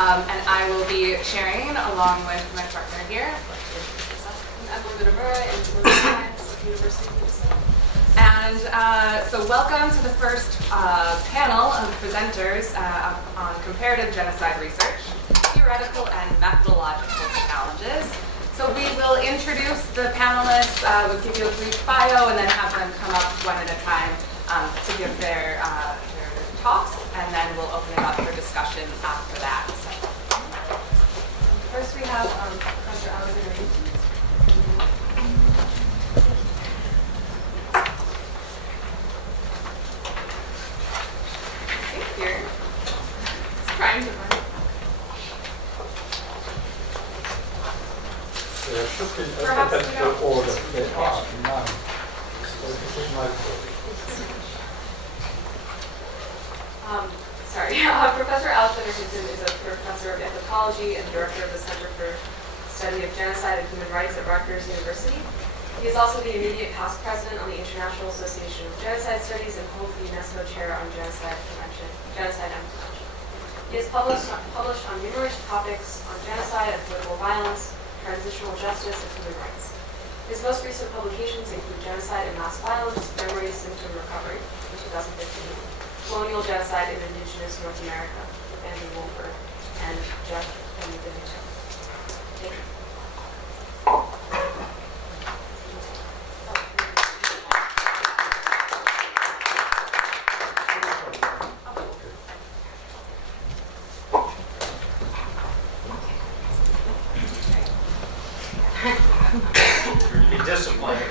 And I will be sharing along with my partner here. I'm Mitamura in political science at the University of Minnesota. And so welcome to the first panel of presenters on comparative genocide research, theoretical and methodological challenges. So we will introduce the panelists, we'll give you a brief bio, and then have them come up one at a time to give their talks, and then we'll open it up for discussion after that. So, first we have Professor Alexander Hinton. Here. Just trying to run. There should be Perhaps alphabetical order. They are none. So this is my code. Professor Alexander Hinton is a professor of anthropology and director of the Center for Study of Genocide and Human Rights at Rutgers University. He is also the immediate past president on the International Association of Genocide Studies and holds the UNESCO Chair on Genocide and Prevention. He has published on numerous topics on genocide and political violence, transitional justice, and human rights. His most recent publications include Genocide and Mass Violence, Memory, Symptom Recovery in 2015, Colonial Genocide in Indigenous North America with Andrew Wolford and Jeff Benedetto. Thank you. Be disciplined.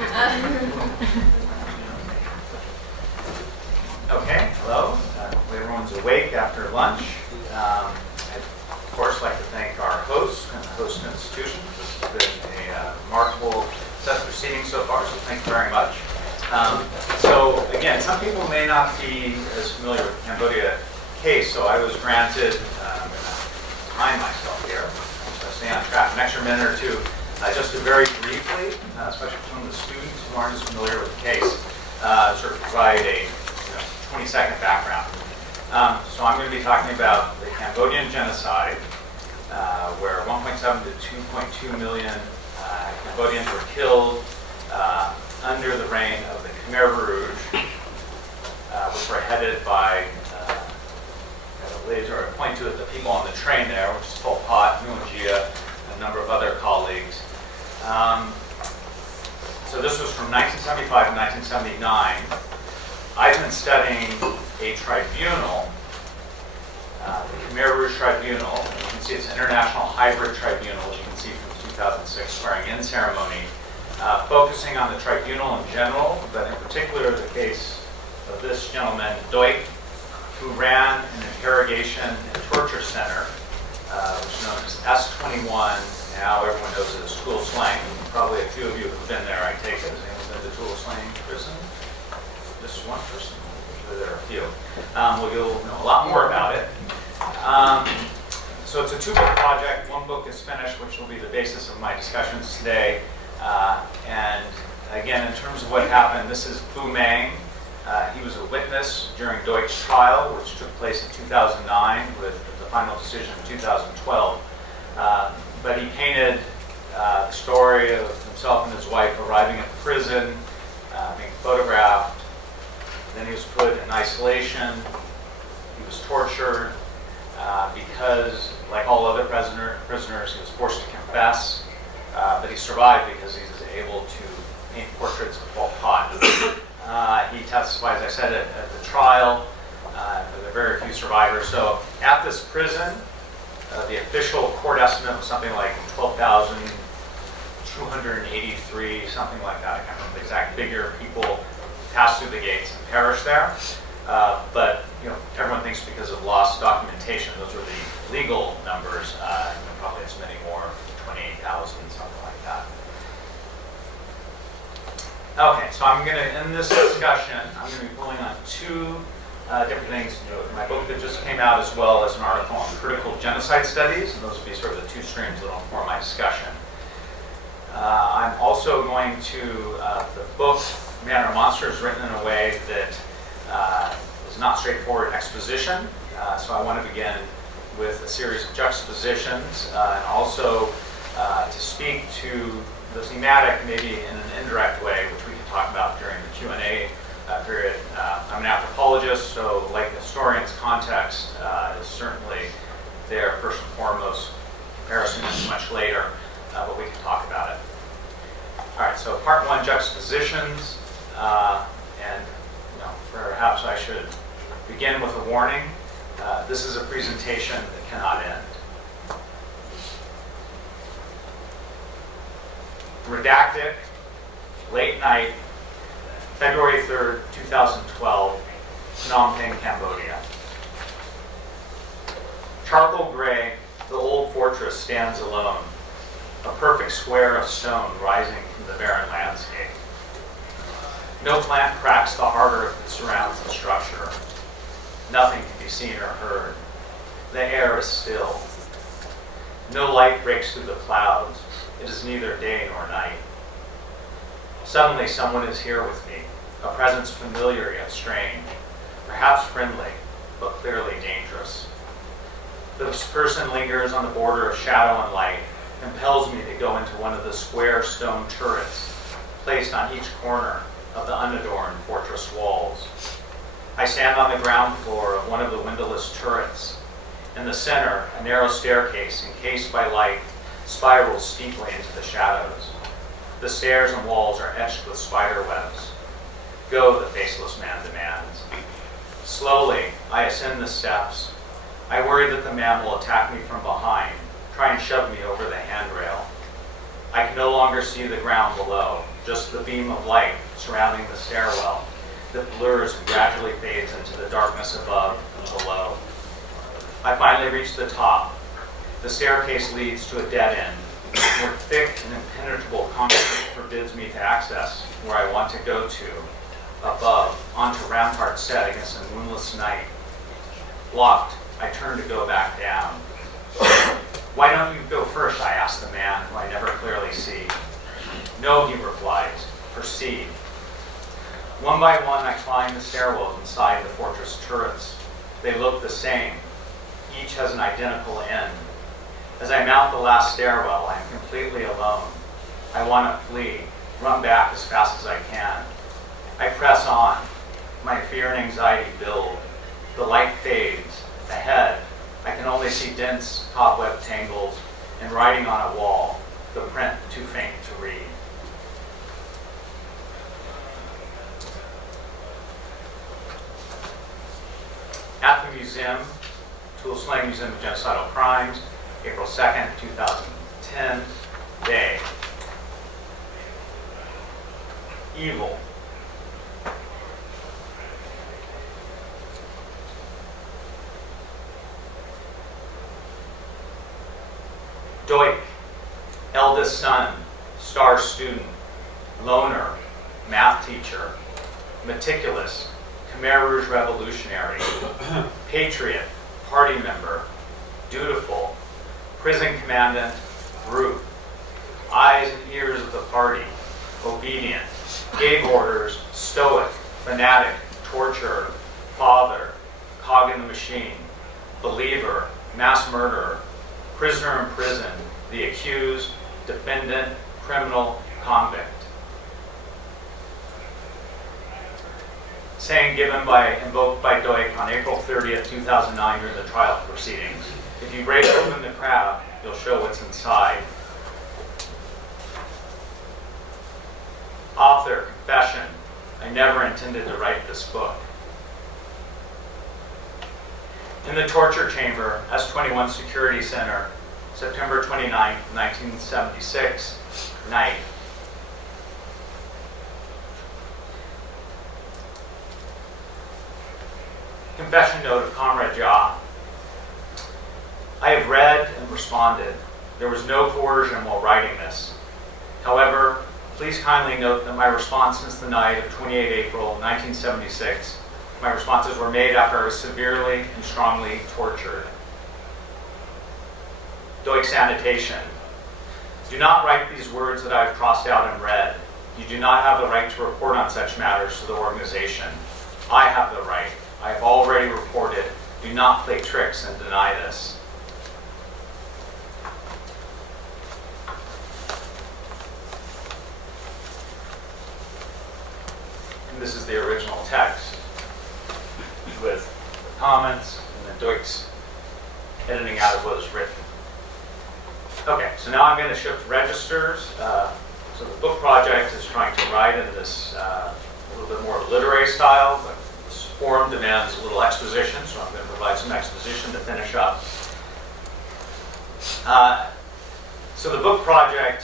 Okay, hello. Hopefully everyone's awake after lunch. I'd, of course, like to thank our hosts and the host institution. This has been a remarkable set of proceedings so far, so thank you very much. So, again, some people may not be as familiar with the Cambodia case, so I was granted, I'm going to time myself here, so I stay on track, an extra minute or two. Just to very briefly, especially for some of the students who aren't as familiar with the case, sort of provide a 20-second background. So I'm going to be talking about the Cambodian genocide, where 1.7 to 2.2 million Cambodians were killed under the reign of the Khmer Rouge, which were headed by ladies, or I point to the people on the train there, which is Pol Pot, Nguyen Gia, and a number of other colleagues. So this was from 1975 to 1979. I've been studying a tribunal, the Khmer Rouge Tribunal. You can see it's an international hybrid tribunal, as you can see from the 2006 swearing-in ceremony, focusing on the tribunal in general, but in particular the case of this gentleman, Doit, who ran an interrogation and torture center, which is known as S21. Now everyone knows it as Tuol Sleng. Probably a few of you have been there, I take it. Has anyone been to Tuol Sleng prison? Just one person. Usually there are a few. Well, you'll know a lot more about it. So it's a two-book project. One book is finished, which will be the basis of my discussions today. And again, in terms of what happened, this is Bu Meng. He was a witness during Doit's trial, which took place in 2009 with the final decision in 2012. But he painted the story of himself and his wife arriving at the prison, being photographed. Then he was put in isolation. He was tortured because, like all other prisoners, he was forced to confess. But he survived because he was able to paint portraits of Pol Pot. He testified, as I said, at the trial. There were very few survivors. So at this prison, the official court estimate was something like 12,283, something like that. I can't remember the exact figure. People passed through the gates and perished there. But everyone thinks because of lost documentation, those were the legal numbers. Probably as many more, 28,000, something like that. Okay, so I'm going to, in this discussion, I'm going to be pulling on two different things. My book that just came out, as well as an article on critical genocide studies, and those will be sort of the two streams that will inform my discussion. I'm also going to, the book, Man or Monster, is written in a way that is not straightforward exposition. So I want to begin with a series of juxtapositions and also to speak to the thematic maybe in an indirect way, which we can talk about during the Q&A period. I'm an anthropologist, so like historians, context is certainly there first and foremost. Comparison is much later, but we can talk about it. All right, so part one, juxtapositions, and perhaps I should begin with a warning. This is a presentation that cannot end. Redacted, late night, February 3rd, 2012, Phnom Penh, Cambodia. Charcoal gray, the old fortress stands alone, a perfect square of stone rising from the barren landscape. No plant cracks the hard earth that surrounds the structure. Nothing can be seen or heard. The air is still. No light breaks through the clouds. It is neither day nor night. Suddenly someone is here with me, a presence familiar yet strange, perhaps friendly, but clearly dangerous. This person lingers on the border of shadow and light, compels me to go into one of the square stone turrets placed on each corner of the unadorned fortress walls. I stand on the ground floor of one of the windowless turrets. In the center, a narrow staircase encased by light spirals steeply into the shadows. The stairs and walls are etched with spider webs. Go, the faceless man demands. Slowly, I ascend the steps. I worry that the man will attack me from behind, try and shove me over the handrail. I can no longer see the ground below, just the beam of light surrounding the stairwell that blurs and gradually fades into the darkness above and below. I finally reach the top. The staircase leads to a dead end, where thick and impenetrable concrete forbids me to access where I want to go to, above, onto ramparts set against a moonless night. Blocked, I turn to go back down. Why don't you go first, I ask the man, who I never clearly see. No, he replies, proceed. One by one, I climb the stairwells inside the fortress turrets. They look the same. Each has an identical end. As I mount the last stairwell, I am completely alone. I want to flee, run back as fast as I can. I press on. My fear and anxiety build. The light fades. Ahead, I can only see dense cobweb tangles and writing on a wall, the print too faint to read. At the museum, Tulsa Museum of Genocidal Crimes, April 2nd, 2010, day. Evil. Doik, eldest son, star student, loner, math teacher, meticulous, Khmer Rouge revolutionary, patriot, party member, dutiful, prison commandant, brute, eyes and ears of the party, obedient, gave orders, stoic, fanatic, torturer, father, cog in the machine, believer, mass murderer, prisoner in prison, the accused, defendant, criminal, convict. Saying invoked by Doik on April 30th, 2009 during the trial proceedings. If you break open the crowd, you'll show what's inside. Author, confession. I never intended to write this book. In the torture chamber, S21 Security Center, September 29, 1976, night. Confession note of Comrade Ja. I have read and responded. There was no coercion while writing this. However, please kindly note that my response since the night of 28 April 1976, my responses were made after I was severely and strongly tortured. Doik's annotation. Do not write these words that I have crossed out in red. You do not have the right to report on such matters to the organization. I have the right. I have already reported. Do not play tricks and deny this. the original text with comments and then Deutsch editing out of what is written. Okay, so now I'm going to shift registers. So the book project is trying to write in this a little bit more literary style, but this form demands a little exposition, so I'm going to provide some exposition to finish up. So the book project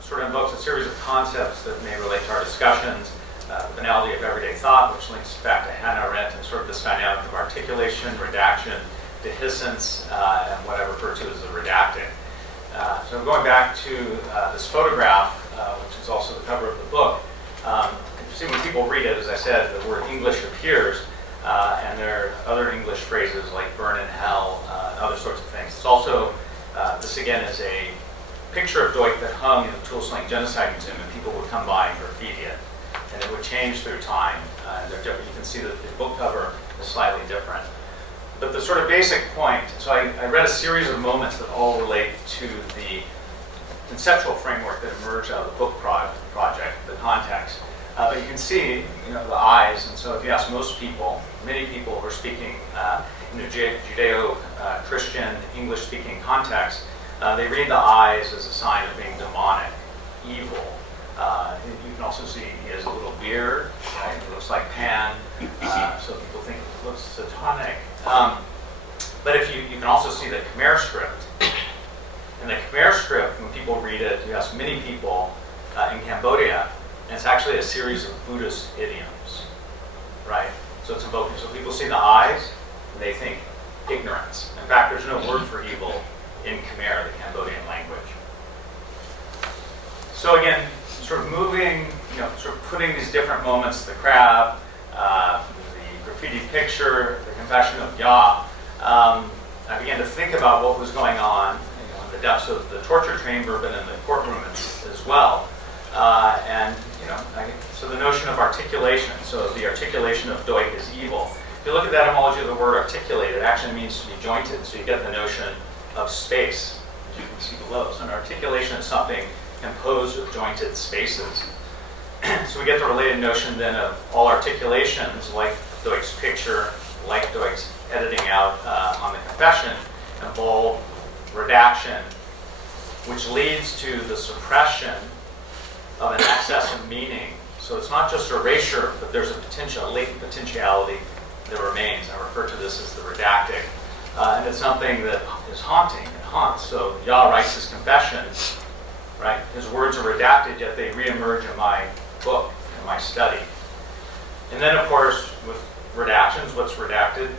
sort of invokes a series of concepts that may relate to our discussions. The banality of everyday thought, which links back to Hannah Arendt and sort of this dynamic of articulation, redaction, dehiscence, and what I refer to as the redacting. So I'm going back to this photograph, which is also the cover of the book. You see when people read it, as I said, the word English appears, and there are other English phrases like burn in hell, and other sorts of things. It's also, this again is a picture of Deutsch that hung in the Tool Sling Genocide Museum, and people would come by and graffiti it. And it would change through time. And they're different. You can see that the book cover is slightly different. But the sort of basic point, so I read a series of moments that all relate to the conceptual framework that emerged out of the book project, the context. But you can see, the eyes. And so if you ask most people, many people who are speaking in a Judeo-Christian English-speaking context, they read the eyes as a sign of being demonic, evil. You can also see he has a little beard, right? It looks like Pan, so people think it looks satanic. But if you can also see the Khmer script. And the Khmer script, when people read it, you ask many people in Cambodia, and it's actually a series of Buddhist idioms, right? So it's invoking. So people see the eyes, and they think ignorance. In fact, there's no word for evil in Khmer, the Cambodian language. So again, sort of moving, sort of putting these different moments, the crab, the graffiti picture, the confession of Yah, I began to think about what was going on in the depths of the torture chamber, but in the courtroom as well. So the notion of articulation, so the articulation of Deutsch is evil. If you look at the etymology of the word articulate, it actually means to be jointed, so you get the notion of space, as you can see below. So an articulation is something composed of jointed spaces. So we get the related notion then of all articulations, like Deutsch's picture, like Deutsch's editing out on the confession, involve redaction, which leads to the suppression of an excess of meaning. So it's not just erasure, but there's a latent potentiality that remains. I refer to this as the redacting. And it's something that is haunting and haunts. So Yah writes his confession, right? His words are redacted, yet they reemerge in my book, in my study. And then, of course, with redactions, what's redacted?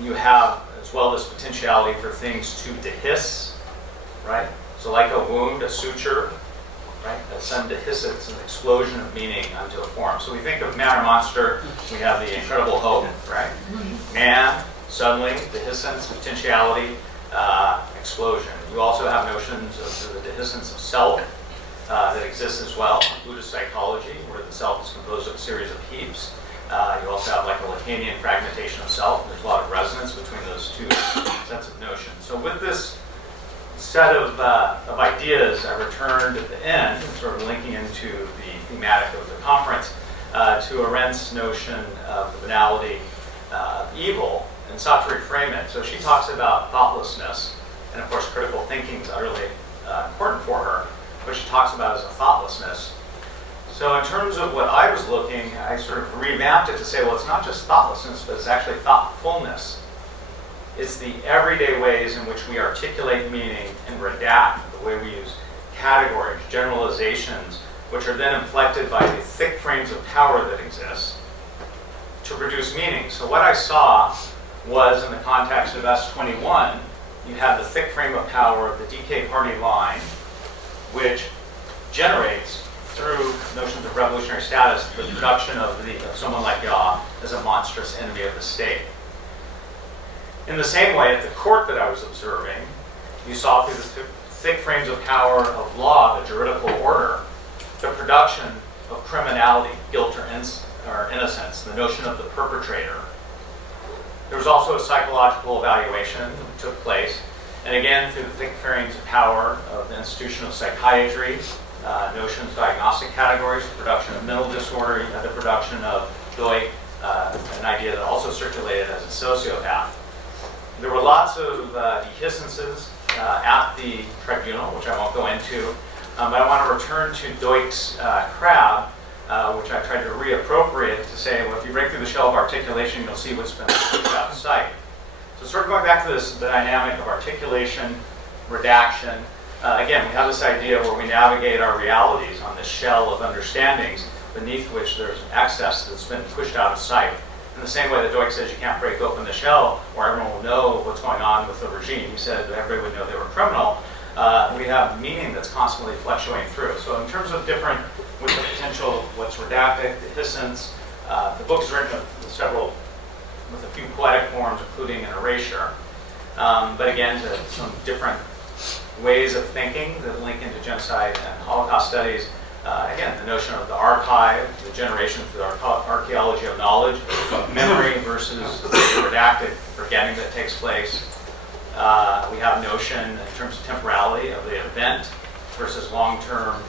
You have, as well, this potentiality for things to dehiss, right? So like a wound, a suture, right? As some dehiss, it's an explosion of meaning onto a form. So we think of man or monster, we have the incredible hope, right? Man, suddenly, dehiscence, potentiality, explosion. You also have notions of the dehiscence of self that exists as well in Buddhist psychology, where the self is composed of a series of heaps. You also have like a Lacanian fragmentation of self. There's a lot of resonance between those two sets of notions. So with this set of ideas, I returned at the end, sort of linking into the thematic of the conference, to Arendt's notion of the banality of evil and sought to reframe it. So she talks about thoughtlessness, and of course critical thinking is utterly important for her. What she talks about is a thoughtlessness. So in terms of what I was looking, I sort of revamped it to say, well, it's not just thoughtlessness, but it's actually thoughtfulness. It's the everyday ways in which we articulate meaning and redact, the way we use categories, generalizations, which are then inflected by the thick frames of power that exist to produce meaning. So what I saw was, in the context of S21, you have the thick frame of power of the DK party line, which generates, through notions of revolutionary status, the production of someone like Yah as a monstrous enemy of the state. In the same way, at the court that I was observing, you saw through the thick frames of power of law, the juridical order, the production of criminality, guilt or innocence, the notion of the perpetrator. There was also a psychological evaluation that took place, and again, through the thick frames of power of the institution of psychiatry, notions, diagnostic categories, the production of mental disorder, you had the production of Deutsch, an idea that also circulated as a sociopath. There were lots of dehiscences at the tribunal, which I won't go into, but I want to return to Deutsch's crab, which I tried to reappropriate to say, well, if you break through the shell of articulation, you'll see what's been pushed out of sight. So sort of going back to this, the dynamic of articulation, redaction. Again, we have this idea where we navigate our realities on this shell of understandings beneath which there's excess that's been pushed out of sight. In the same way that Deutsch says you can't break open the shell or everyone will know what's going on with the regime. He said that everybody would know they were criminal. We have meaning that's constantly fluctuating through. So in terms of different, with the potential of what's redactic, dehiscence, the book's written with a few poetic forms, including an erasure. But again, to some different ways of thinking that link into genocide and Holocaust studies. Again, the notion of the archive, the generation through the archaeology of knowledge, memory versus the redacted forgetting that takes place. We have notion in terms of temporality of the event versus long-term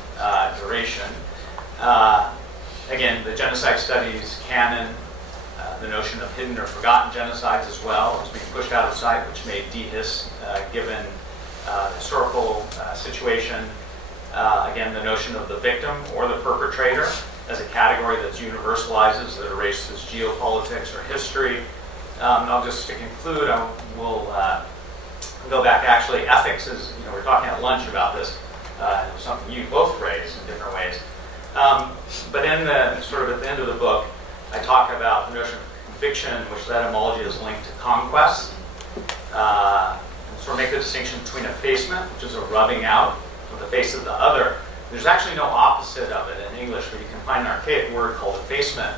duration. Again, the genocide studies canon, the notion of hidden or forgotten genocides as well is being pushed out of sight, which may dehis given the historical situation. Again, the notion of the victim or the perpetrator as a category that universalizes, that erases geopolitics or history. And I'll just to conclude, we'll go back. Actually, ethics is, we were talking at lunch about this. It was something you both raised in different ways. But in the sort of at the end of the book, I talk about the notion of conviction, which that etymology is linked to conquest. And sort of make the distinction between effacement, which is a rubbing out of the face of the other. There's actually no opposite of it in English, but you can find an archaic word called effacement.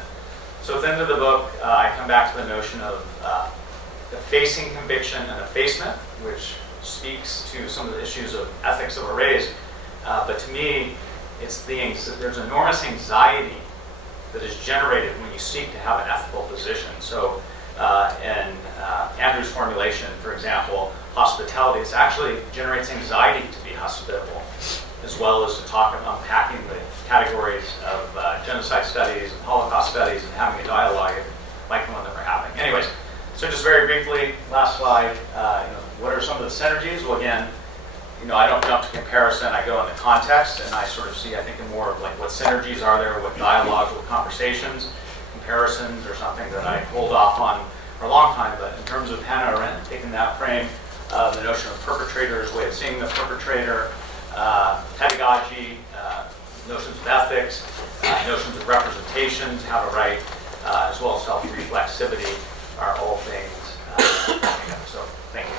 So at the end of the book, I come back to the notion of effacing conviction and effacement, which speaks to some of the issues of ethics that were raised. But to me, it's there's enormous anxiety that is generated when you seek to have an ethical position. So in Andrew's formulation, for example, hospitality, it actually generates anxiety to be hospitable, as well as to talk about unpacking the categories of genocide studies and Holocaust studies and having a dialogue like the one that we're having. Anyways, so just very briefly, last slide, what are some of the synergies? Well, again, I don't jump to comparison, I go into context, and I sort of see, I think, more of like what synergies are there, what dialogues, what conversations. Comparisons are something that I hold off on for a long time, but in terms of Hannah Arendt, taking that frame, the notion of perpetrators, way of seeing the perpetrator, pedagogy, notions of ethics, notions of representations, how to write, as well as self-reflexivity are all things. So, thank you.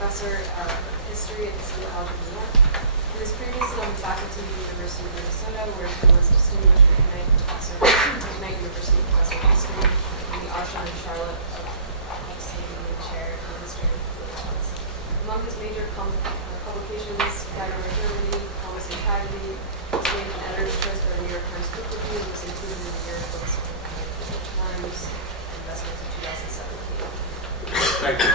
Professor of History at the Sociology of New York. He was previously on the faculty of the University of Minnesota, where he was distinguished Knight University Professor of History and the Arshon and Charlotte Upstanding Chair in History of Politics. Among his major publications, Guide to Germany, Promise and Tragedy, was named an editor's choice by the New York Times Book Review and was included in the Year Books of the Times Investments of 2017. Thank you.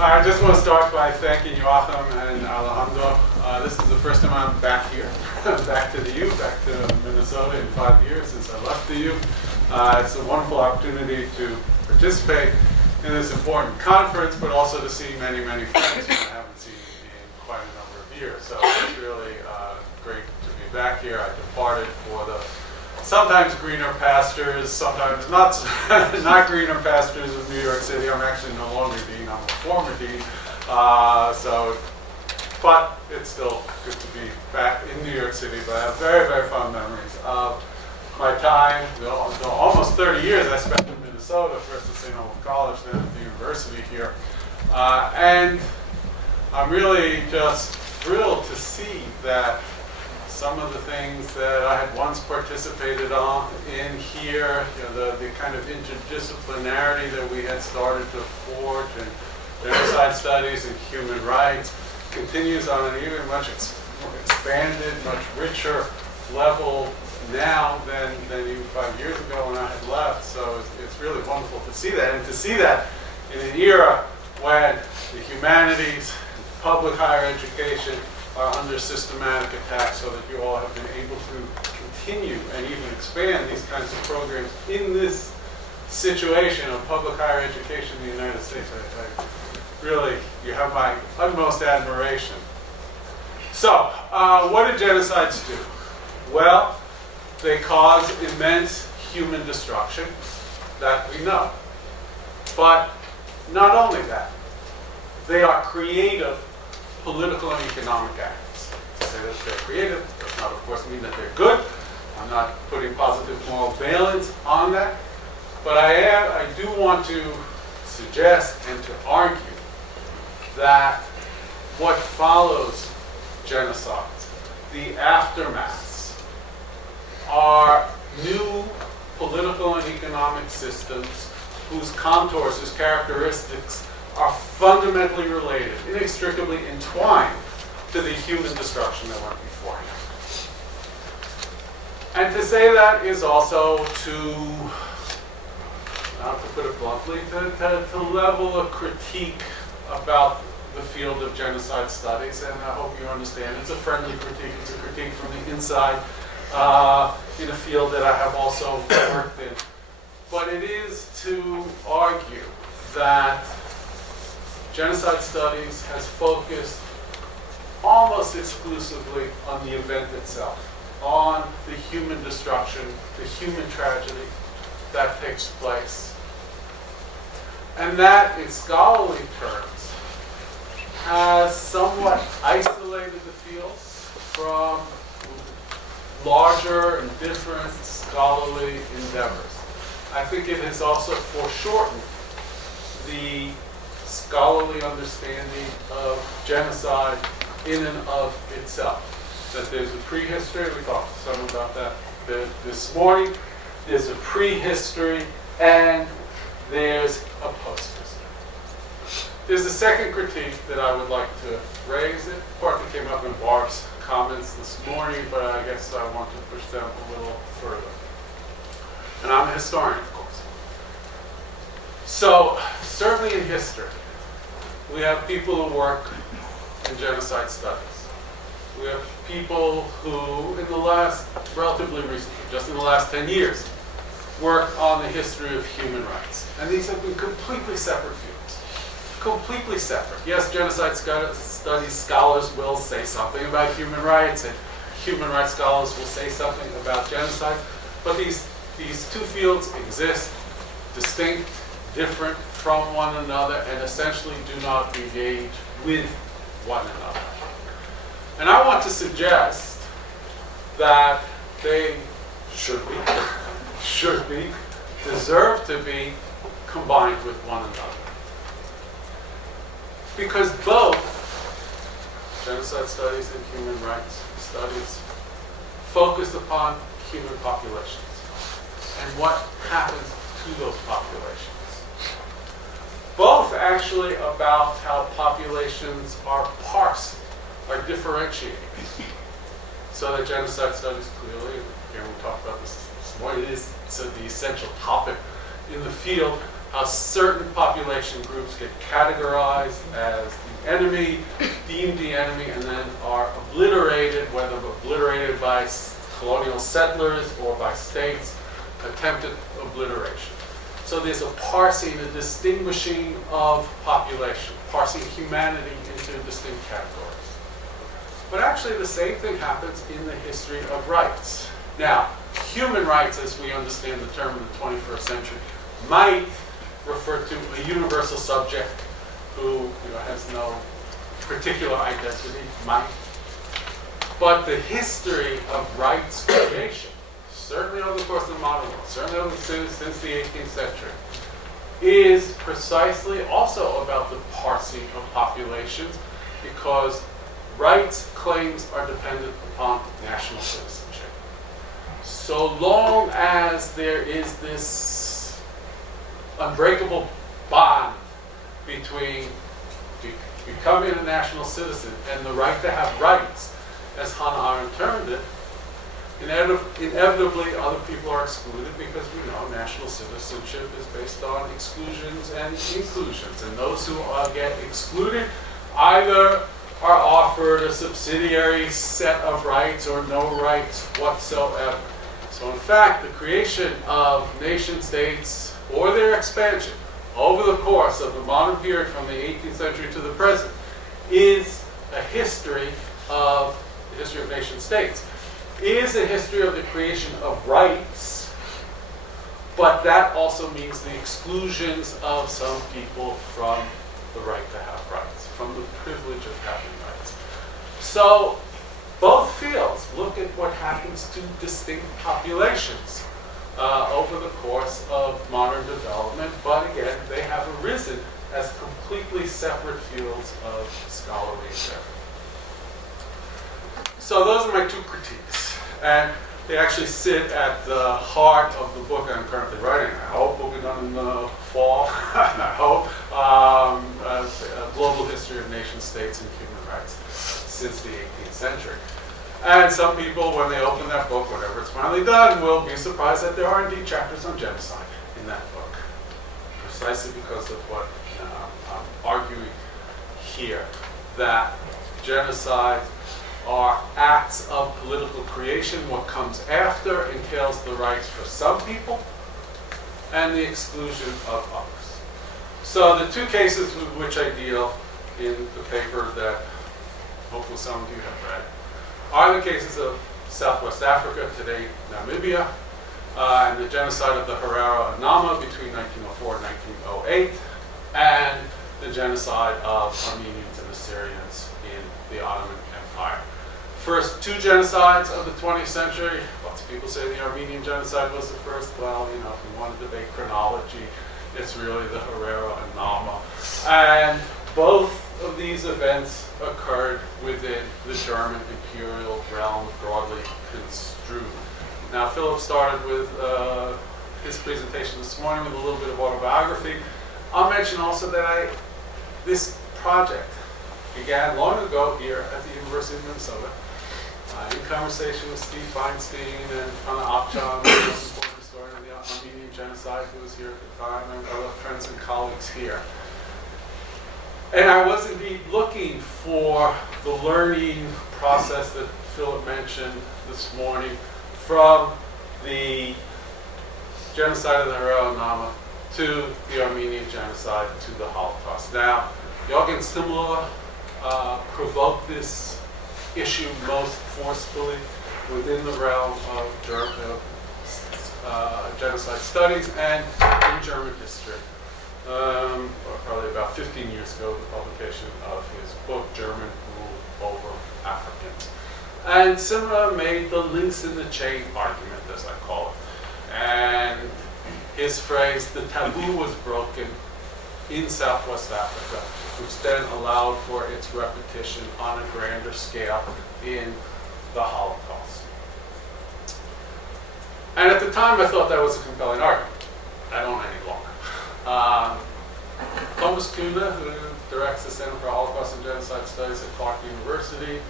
I just want to start by thanking Joachim and Alejandro. This is the first time I'm back here, back to the U, back to Minnesota in 5 years since I left the U. It's a wonderful opportunity to participate in this important conference, but also to see many, many friends who I haven't seen in quite a number of years. So it's really great to be back here. I departed for the sometimes greener pastures, sometimes not greener pastures of New York City. I'm actually no longer dean, I'm a former dean. But it's still good to be back in New York City. But I have very, very fond memories of my time, the almost 30 years I spent in Minnesota, first at St. Olaf College, then at the university here. And I'm really just thrilled to see that some of the things that I had once participated in here, the kind of interdisciplinarity that we had started to forge, and genocide studies and human rights continues on an even much more expanded, much richer level now than even 5 years ago when I had left. So it's really wonderful to see that, and to see that in an era when the humanities, public higher education are under systematic attack, so that you all have been able to continue and even expand these kinds of programs in this situation of public higher education in the United States. I really, you have my utmost admiration. So, what do genocides do? Well, they cause immense human destruction, that we know. But not only that, they are creative political and economic acts. To say that they're creative does not, of course, mean that they're good. I'm not putting positive moral valence on that. But I do want to suggest and to argue that what follows genocides, the aftermaths, are new political and economic systems whose contours, whose characteristics are fundamentally related, inextricably entwined to the human destruction that went beforehand. And to say that is also to put it bluntly, to level a critique about the field of genocide studies, and I hope you understand it's a friendly critique, it's a critique from the inside in a field that I have also worked in. But it is to argue that genocide studies has focused almost exclusively on the event itself, on the human destruction, the human tragedy that takes place. And that, in scholarly terms, has somewhat isolated the field from larger and different scholarly endeavors. I think it has also foreshortened the scholarly understanding of genocide in and of itself. That there's a prehistory, we talked to someone about that this morning, there's a prehistory and there's a post-history. There's a second critique that I would like to raise. It partly came up in Barb's comments this morning, but I guess I want to push them a little further. And I'm a historian, of course. So, certainly in history, we have people who work in genocide studies. We have people who, in the last, relatively recently, just in the last 10 years, work on the history of human rights. And these have been completely separate fields. Completely separate. Yes, genocide studies scholars will say something about human rights, and human rights scholars will say something about genocide, but these two fields exist distinct, different from one another, and essentially do not engage with one another. And I want to suggest that they should be, deserve to be combined with one another. Because both genocide studies and human rights studies focus upon human populations and what happens to those populations. Both actually about how populations are parsed, are differentiated. So that genocide studies clearly, again we talked about this morning, it is the essential topic in the field, how certain population groups get categorized as the enemy, deemed the enemy, and then are obliterated, whether obliterated by colonial settlers or by states, attempted obliteration. So there's a parsing, a distinguishing of population, parsing humanity into distinct categories. But actually the same thing happens in the history of rights. Now, human rights, as we understand the term in the 21st century, might refer to a universal subject who has no particular identity, might. But the history of rights creation, certainly over the course of the modern world, certainly since the 18th century, is precisely also about the parsing of populations, because rights claims are dependent upon national citizenship. So long as there is this unbreakable bond between becoming a national citizen, and the right to have rights, as Hannah Arendt termed it, inevitably other people are excluded because we know national citizenship is based on exclusions and inclusions. And those who get excluded either are offered a subsidiary set of rights or no rights whatsoever. So in fact, the creation of nation states or their expansion over the course of the modern period from the 18th century to the present is a history of the history of nation states. Is a history of the creation of rights, but that also means the exclusions of some people from the right to have rights, from the privilege of having rights. So both fields look at what happens to distinct populations over the course of modern development, but again, they have arisen as completely separate fields of scholarly endeavor. So those are my two critiques, and they actually sit at the heart of the book I'm currently writing. I hope will be done in the fall. I hope a global history of nation states and human rights since the 18th century. And some people, when they open that book, whenever it's finally done, will be surprised that there are indeed chapters on genocide in that book, precisely because of what I'm arguing here, that genocide are acts of political creation. What comes after entails the rights for some people and the exclusion of others. So the two cases with which I deal in the paper that hopefully some of you have read are the cases of Southwest Africa, today Namibia, and the genocide of the Herero and Nama between 1904 and 1908, and the genocide of Armenians and Assyrians in the Ottoman Empire. First two genocides of the 20th century, lots of people say the Armenian genocide was the first. Well, you know, if you want to debate chronology, it's really the Herero and Nama. And both of these events occurred within the German imperial realm, broadly construed. Now, Philip started with his presentation this morning with a little bit of autobiography. I'll mention also that this project began long ago here at the University of Minnesota in conversation with Steve Feinstein and Anna Akçam, the most important historian of the Armenian genocide, who was here at the time, and other friends and colleagues here. And I was indeed looking for the learning process that Philip mentioned this morning from the genocide of the Herero and Nama to the Armenian genocide to the Holocaust. Now, Jorgen Stimler provoked this issue most forcefully within the realm of genocide studies and in German history. Probably about 15 years ago, the publication of his book, German Rule Over Africans. And Stimler made the links in the chain argument, as I call it. And his phrase, the taboo was broken in Southwest Africa, which then allowed for its repetition on a grander scale in the Holocaust. And at the time, I thought that was a compelling argument. I don't any longer. Thomas Gruner, who directs the Center for Holocaust and Genocide Studies at Clark University,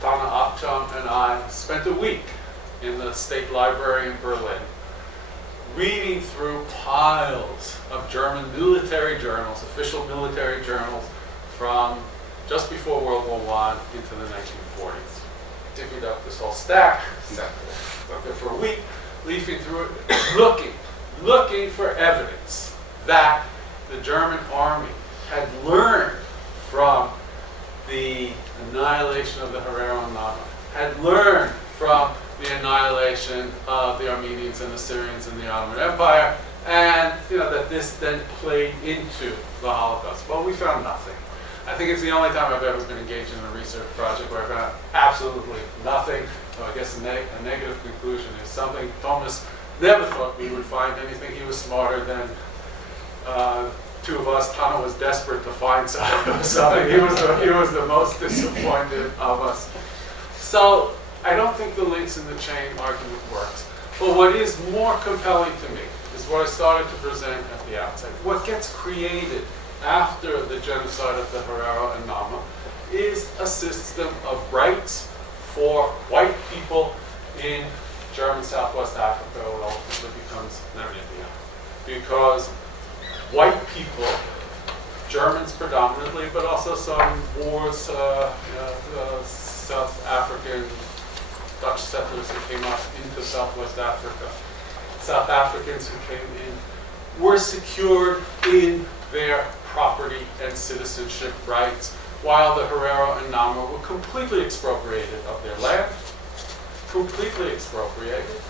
Anna Akçam, and I spent a week in the State Library in Berlin, reading through piles of German military journals, official military journals, from just before World War I into the 1940s. Divvied up this whole stack, sat there for a week, leafing through it, looking for evidence that the German army had learned from the annihilation of the Herero and Nama, had learned from the annihilation of the Armenians and the Assyrians in the Ottoman Empire, and that this then played into the Holocaust. Well, we found nothing. I think it's the only time I've ever been engaged in a research project where I found absolutely nothing. So I guess a negative conclusion is something Thomas never thought we would find anything. He was smarter than two of us. Tana was desperate to find something. He was the most disappointed of us. So I don't think the links in the chain argument works. But what is more compelling to me is what I started to present at the outset. What gets created after the genocide of the Herero and Nama is a system of rights for white people in German Southwest Africa, what ultimately becomes Namibia. Because white people, Germans predominantly, but also some Moors, South African, Dutch settlers who came up into Southwest Africa, South Africans who came in, were secured in their property and citizenship rights, while the Herero and Nama were completely expropriated of their land, completely expropriated,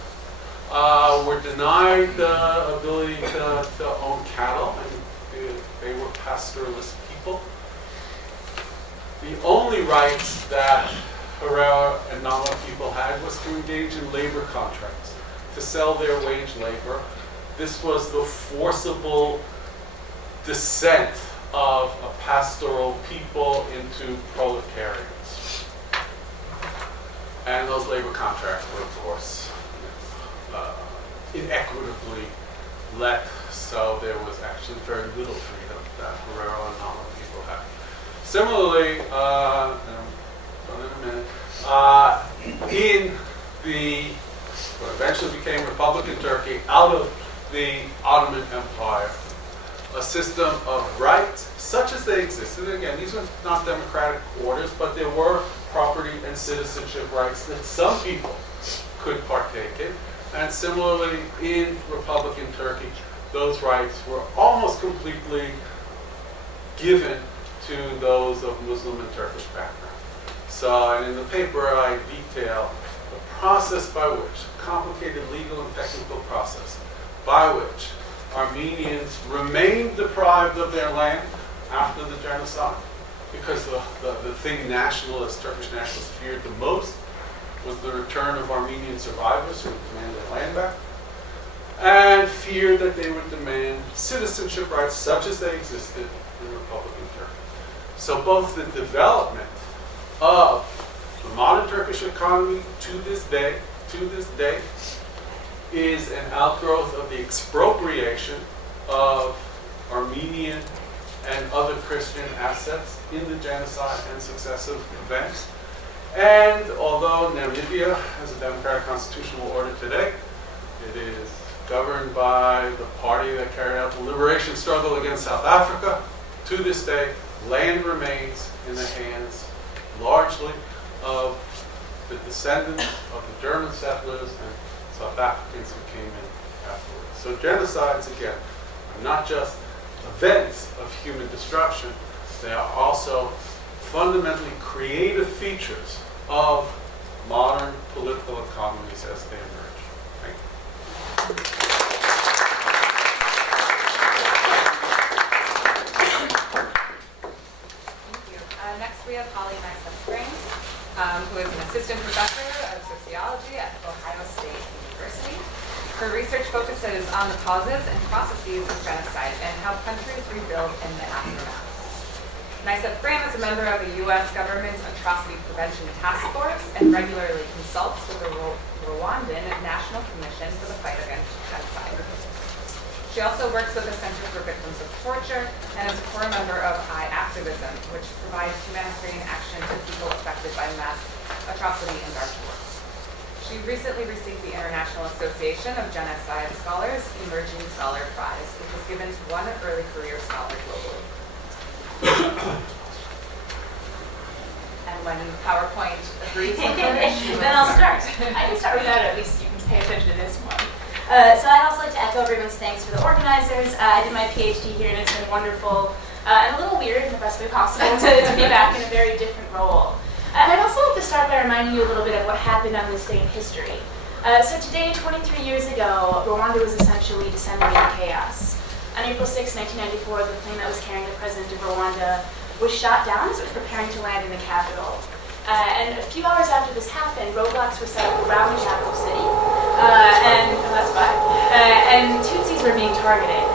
were denied the ability to own cattle, and they were pastoralist people. The only rights that Herero and Nama people had was to engage in labor contracts, to sell their wage labor. This was the forcible descent of a pastoral people into proletarians. And those labor contracts were, of course, inequitably let, so there was actually very little freedom that Herero and Nama people had. Similarly, in the what eventually became Republican Turkey, out of the Ottoman Empire, a system of rights such as they existed. Again, these were not democratic orders, but there were property and citizenship rights that some people could partake in. And similarly, in Republican Turkey, those rights were almost completely given to those of Muslim and Turkish background. So, and in the paper I detail the process by which, complicated legal and technical process, by which Armenians remained deprived of their land after the genocide, because the thing nationalists, Turkish nationalists, feared the most was the return of Armenian survivors who would demand their land back, and feared that they would demand citizenship rights such as they existed in Republican Turkey. So both the development of the modern Turkish economy to this day, is an outgrowth of the expropriation of Armenian and other Christian assets in the genocide and successive events. And although Namibia has a democratic constitutional order today, it is governed by the party that carried out the liberation struggle against South Africa. To this day, land remains in the hands largely of the descendants of the German settlers and South Africans who came in afterwards. So genocides, again, are not just events of human destruction, they are also fundamentally creative features of modern political economies as they emerge. Thank you. Thank you. Next we have Hollie who is an assistant professor of sociology at Ohio State University. Her research focuses on the causes and processes of genocide and how countries rebuild in the aftermath. Nyseth is a member of the U.S. government's Atrocity Prevention Task Force and regularly consults with the Rwandan National Commission for the fight against genocide. She also works with the Center for Victims of Torture and is a core member of iActivism, which provides humanitarian action to people affected by mass atrocity in Darfur. She recently received the International Association of Genocide Scholars Emerging Scholar Prize, which was given to one early career scholar globally. And when PowerPoint agrees with her, then I'll start. I can start with that, at least you can pay attention to this one. So I'd also like to echo everyone's thanks to the organizers. I did my PhD here and it's been wonderful and a little weird in the best way possible to be back in a very different role. And I'd also like to start by reminding you a little bit of what happened on this day in history. So today, 23 years ago, Rwanda was essentially descending into chaos. On April 6, 1994, the plane that was carrying the president of Rwanda was shot down as it was preparing to land in the capital. And a few hours after this happened, roadblocks were set up around the capital city. And Tutsis were being targeted.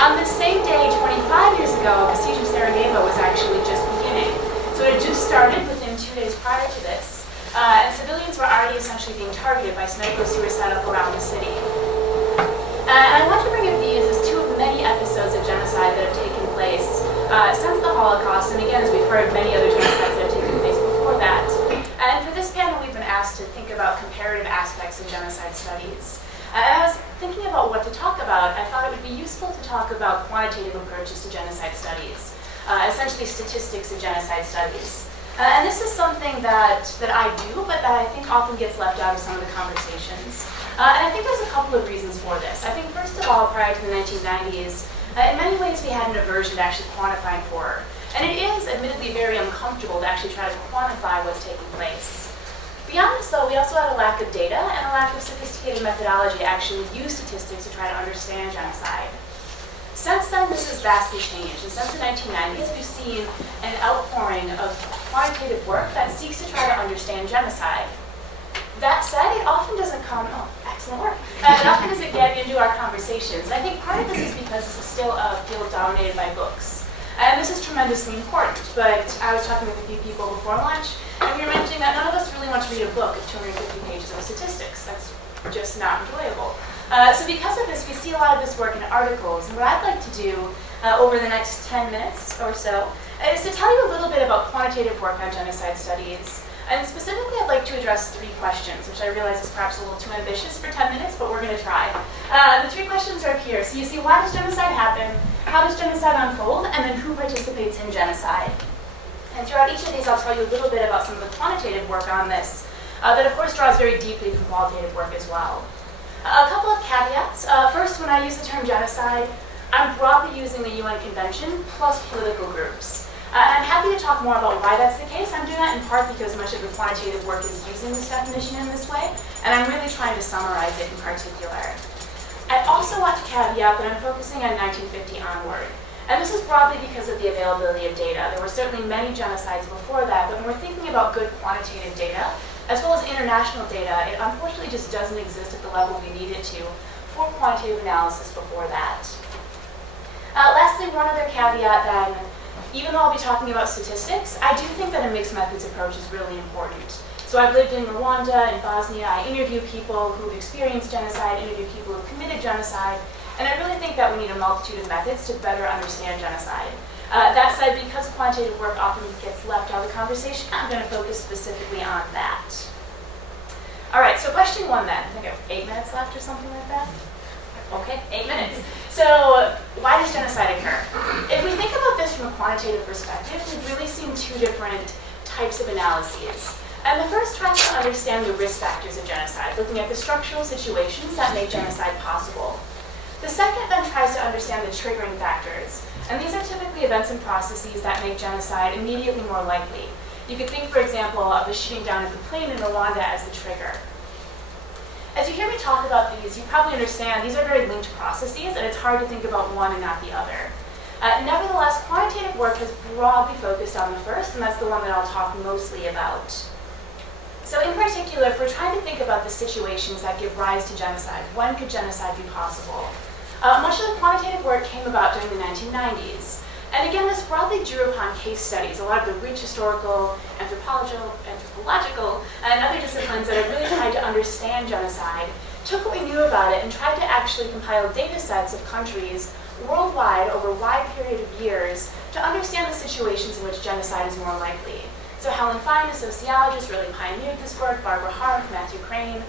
On the same day, 25 years ago, the siege of Sarajevo was actually just beginning. So it had just started within 2 days prior to this. And civilians were already essentially being targeted by snipers who were set up around the city. And I want to bring up these as two of many episodes of genocide that have taken place about, I thought it would be useful to talk about quantitative approaches to genocide studies, essentially statistics of genocide studies. And this is something that I do, but that I think often gets left out of some of the conversations. And I think there's a couple of reasons for this. I think first of all, prior to the 1990s, in many ways we had an aversion to actually quantifying horror. And it is admittedly very uncomfortable to actually try to quantify what's taking place. Beyond this though, we also had a lack of data and a lack of sophisticated methodology to actually use statistics to try to understand genocide. Since then, this has vastly changed, and since the 1990s, we've seen an outpouring of quantitative work that seeks to try to understand genocide. That said, it often doesn't come, excellent work. It often doesn't get into our conversations. I think part of this is because this is still a field dominated by books. And this is tremendously important, but I was talking with a few people before lunch, and we were mentioning that none of us really want to read a book of 250 pages of statistics. That's just not enjoyable. So because of this, we see a lot of this work in articles, and what I'd like to do over the next 10 minutes or so is to tell you a little bit about quantitative work on genocide studies. And specifically, I'd like to address 3 questions, which I realize is perhaps a little too ambitious for 10 minutes, but we're going to try. The 3 questions are up here. So you see, why does genocide happen? How does genocide unfold? And then who participates in genocide? And throughout each of these, I'll tell you a little bit about some of the quantitative work on this that, of course, draws very deeply from qualitative work as well. A couple of caveats. First, when I use the term genocide, I'm broadly using the UN Convention plus political groups. I'm happy to talk more about why that's the case. I'm doing that in part because much of the quantitative work is using this definition in this way, and I'm really trying to summarize it in particular. I also want to caveat that I'm focusing on 1950 onward. And this is broadly because of the availability of data. There were certainly many genocides before that, but when we're thinking about good quantitative data, as well as international data, it unfortunately just doesn't exist at the level we need it to for quantitative analysis before that. Lastly, one other caveat then. Even though I'll be talking about statistics, I do think that a mixed methods approach is really important. So I've lived in Rwanda and Bosnia. I interview people who've experienced genocide, interview people who've committed genocide, and I really think that we need a multitude of methods to better understand genocide. That said, because quantitative work often gets left out of the conversation, I'm going to focus specifically on that. All right, so question 1 then. I think I have 8 minutes left or something like that. Okay, 8 minutes. So why does genocide occur? If we think about this from a quantitative perspective, we've really seen 2 different types of analyses. And the first tries to understand the risk factors of genocide, looking at the structural situations that make genocide possible. The second then tries to understand the triggering factors. And these are typically events and processes that make genocide immediately more likely. You could think, for example, of the shooting down of the plane in Rwanda as the trigger. As you hear me talk about these, you probably understand these are very linked processes, and it's hard to think about one and not the other. Nevertheless, quantitative work has broadly focused on the first, and that's the one that I'll talk mostly about. So in particular, if we're trying to think about the situations that give rise to genocide, when could genocide be possible? Much of the quantitative work came about during the 1990s. And again, this broadly drew upon case studies, a lot of the rich historical, anthropological, and other disciplines that have really tried to understand genocide, took what we knew about it and tried to actually compile data sets of countries worldwide over a wide period of years to understand the situations in which genocide is more likely. So Helen Fine, a sociologist, really pioneered this work, Barbara Harf, Matthew Crane.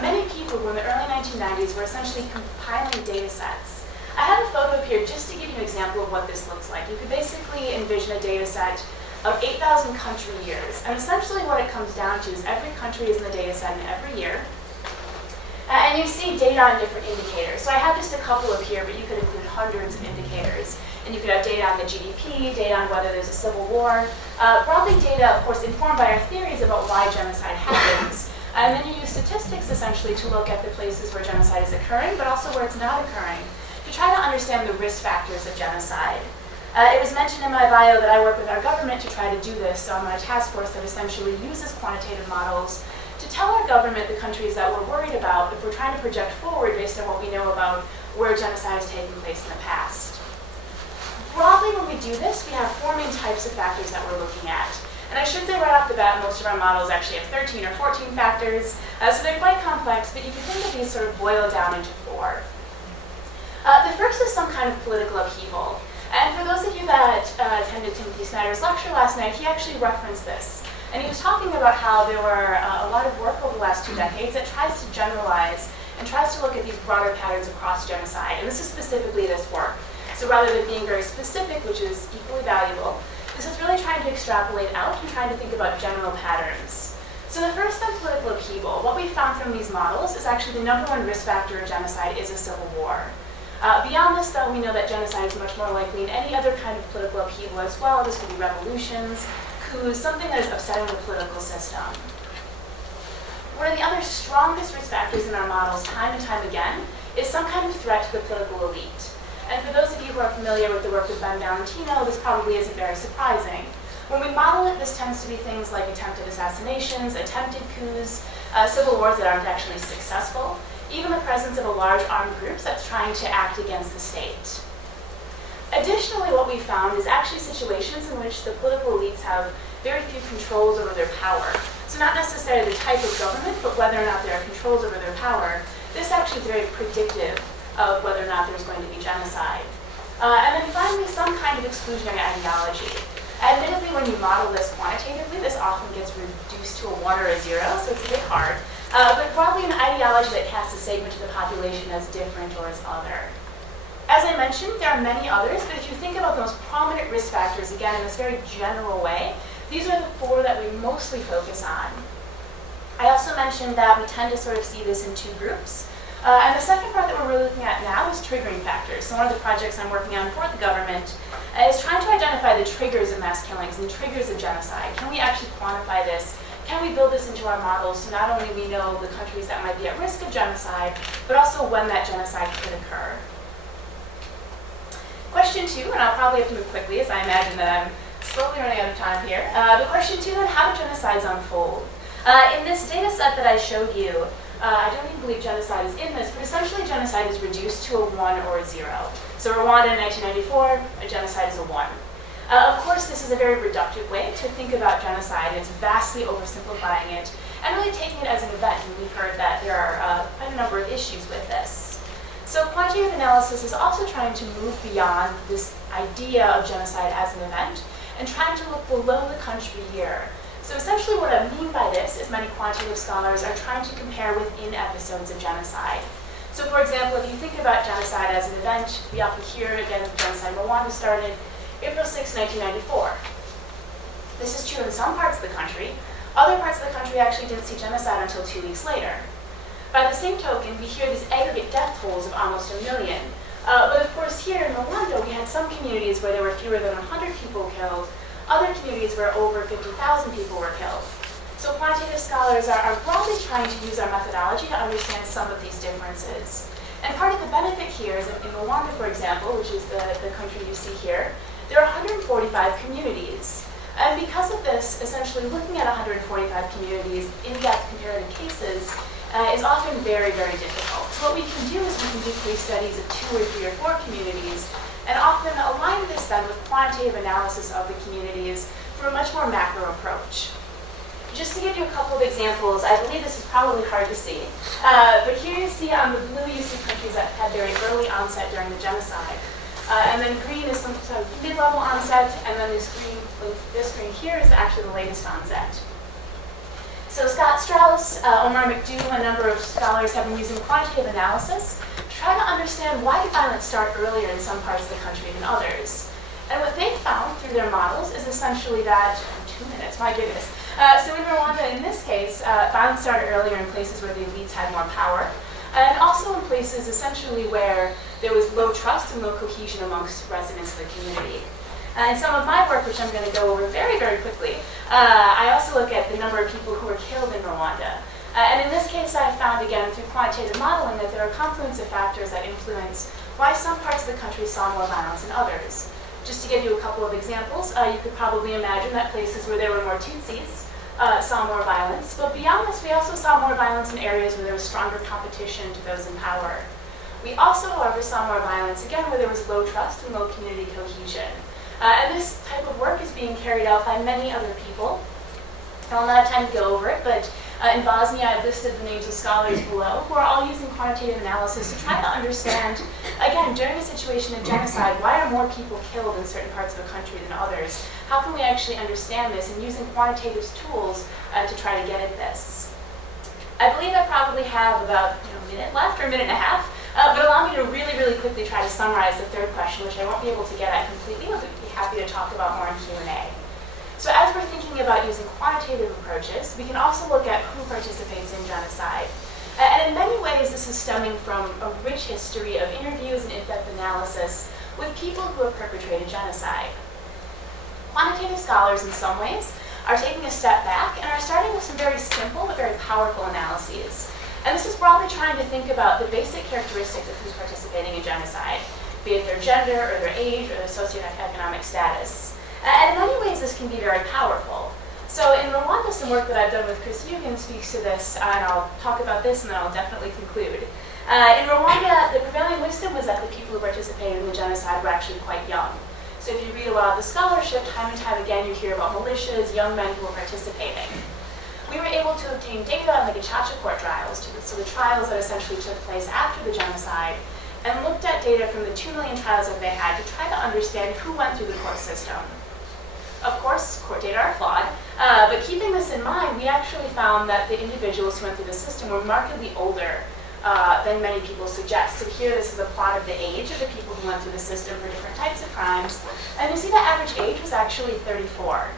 Many people who in the early 1990s were essentially compiling data sets. I have a photo up here just to give you an example of what this looks like. You could basically envision a data set of 8,000 country years. And essentially what it comes down to is every country is in the data set in every year. And you see data on different indicators. So I have just a couple up here, but you could include hundreds of indicators. And you could have data on the GDP, data on whether there's a civil war. Broadly data, of course, informed by our theories about why genocide happens. And then you use statistics essentially to look at the places where genocide is occurring, but also where it's not occurring, to try to understand the risk factors of genocide. It was mentioned in my bio that I work with our government to try to do this, so I'm on a task force that essentially uses quantitative models to tell our government the countries that we're worried about if we're trying to project forward based on what we know about where genocide has taken place in the past. Broadly, when we do this, we have 4 main types of factors that we're looking at. And I should say right off the bat, most of our models actually have 13 or 14 factors, so they're quite complex, but you can think of these sort of boiled down into 4. The first is some kind of political upheaval. And for those of you that attended Timothy Snyder's lecture last night, he actually referenced this. And he was talking about how there were a lot of work over the last 2 decades that tries to generalize and tries to look at these broader patterns across genocide. And this is specifically this work. So rather than being very specific, which is equally valuable, this is really trying to extrapolate out and trying to think about general patterns. So the first on political upheaval, what we found from these models is actually the number one risk factor of genocide is a civil war. Beyond this, though, we know that genocide is much more likely in any other kind of political upheaval as well. This could be revolutions, coups, something that is upsetting the political system. One of the other strongest risk factors in our models, time and time again, is some kind of threat to the political elite. And for those of you who are familiar with the work of Ben Valentino, this probably isn't very surprising. When we model it, this tends to be things like attempted assassinations, attempted coups, civil wars that aren't actually successful, even the presence of a large armed group that's trying to act against the state. Additionally, what we found is actually situations in which the political elites have very few controls over their power. So not necessarily the type of government, but whether or not there are controls over their power. This actually is very predictive of whether or not there's going to be genocide. And then finally, some kind of exclusionary ideology. Admittedly, when you model this quantitatively, this often gets reduced to a 1 or a 0, so it's a bit hard. But broadly, an ideology that casts a segment of the population as different or as other. As I mentioned, there are many others, but if you think about the most prominent risk factors, again, in this very general way, these are the 4 that we mostly focus on. I also mentioned that we tend to sort of see this in 2 groups. And the second part that we're really looking at now is triggering factors. So one of the projects I'm working on for the government is trying to identify the triggers of mass killings and triggers of genocide. Can we actually quantify this? Can we build this into our models so not only we know the countries that might be at risk of genocide, but also when that genocide could occur? Question 2, and I'll probably have to move quickly as I imagine that I'm slowly running out of time here. But question 2 then, how do genocides unfold? In this data set that I showed you, I don't even believe genocide is in this, but essentially genocide is reduced to a 1 or a 0. So Rwanda in 1994, a genocide is a 1. Of course, this is a very reductive way to think about genocide, and it's vastly oversimplifying it, and really taking it as an event. And we've heard that there are quite a number of issues with this. So quantitative analysis is also trying to move beyond this idea of genocide as an event, and trying to look below the country here. So essentially what I mean by this is many quantitative scholars are trying to compare within episodes of genocide. So for example, if you think about genocide as an event, we often hear again the genocide in Rwanda started April 6, 1994. This is true in some parts of the country. Other parts of the country actually didn't see genocide until 2 weeks later. By the same token, we hear these aggregate death tolls of almost 1 million. But of course here in Rwanda, we had some communities where there were fewer than 100 people killed, other communities where over 50,000 people were killed. So quantitative scholars are broadly trying to use our methodology to understand some of these differences. And part of the benefit here is that in Rwanda, for example, which is the country you see here, there are 145 communities. And because of this, essentially looking at 145 communities, in-depth comparative cases, is often very, very difficult. So what we can do is we can do case studies of 2 or 3 or 4 communities, and often align this then with quantitative analysis of the communities for a much more macro approach. Just to give you a couple of examples, I believe this is probably hard to see, but here you see on the blue you see countries that had very early onset during the genocide. And then green is some sort of mid-level onset, and then this green here is actually the latest onset. So Scott Strauss, Omar McDougall, a number of scholars have been using quantitative analysis to try to understand why did violence start earlier in some parts of the country than others. And what they found through their models is essentially that, 2 minutes, my goodness. So in Rwanda, in this case, violence started earlier in places where the elites had more power, and also in places essentially where there was low trust and low cohesion amongst residents of the community. In some of my work, which I'm going to go over very, very quickly, I also look at the number of people who were killed in Rwanda. And in this case, I found, again, through quantitative modeling, that there are a confluence of factors that influence why some parts of the country saw more violence than others. Just to give you a couple of examples, you could probably imagine that places where there were more Tutsis saw more violence. But beyond this, we also saw more violence in areas where there was stronger competition to those in power. We also, however, saw more violence, again, where there was low trust and low community cohesion. And this type of work is being carried out by many other people. I don't have time to go over it, but in Bosnia, I've listed the names of scholars below who are all using quantitative analysis to try to understand, again, during a situation of genocide, why are more people killed in certain parts of the country than others? How can we actually understand this, and using quantitative tools to try to get at this? I believe I probably have about a minute left, or a minute and a half, but allow me to really, really quickly try to summarize the third question, which I won't be able to get at completely, but we'd be happy to talk about more in Q&A. So as we're thinking about using quantitative approaches, we can also look at who participates in genocide. And in many ways, this is stemming from a rich history of interviews and in-depth analysis with people who have perpetrated genocide. Quantitative scholars, in some ways, are taking a step back and are starting with some very simple but very powerful analyses. And this is broadly trying to think about the basic characteristics of who's participating in genocide, be it their gender or their age or their socioeconomic status. And in many ways, this can be very powerful. So in Rwanda, some work that I've done with Chris Eugen speaks to this, and I'll talk about this and then I'll definitely conclude. In Rwanda, the prevailing wisdom was that the people who participated in the genocide were actually quite young. So if you read a lot of the scholarship, time and time again, you hear about militias, young men who were participating. We were able to obtain data on the Gacaca court trials, so the trials that essentially took place after the genocide, and looked at data from the 2 million trials that they had to try to understand who went through the court system. Of course, court data are flawed, but keeping this in mind, we actually found that the individuals who went through the system were markedly older than many people suggest. So here, this is a plot of the age of the people who went through the system for different types of crimes. And you see the average age was actually 34.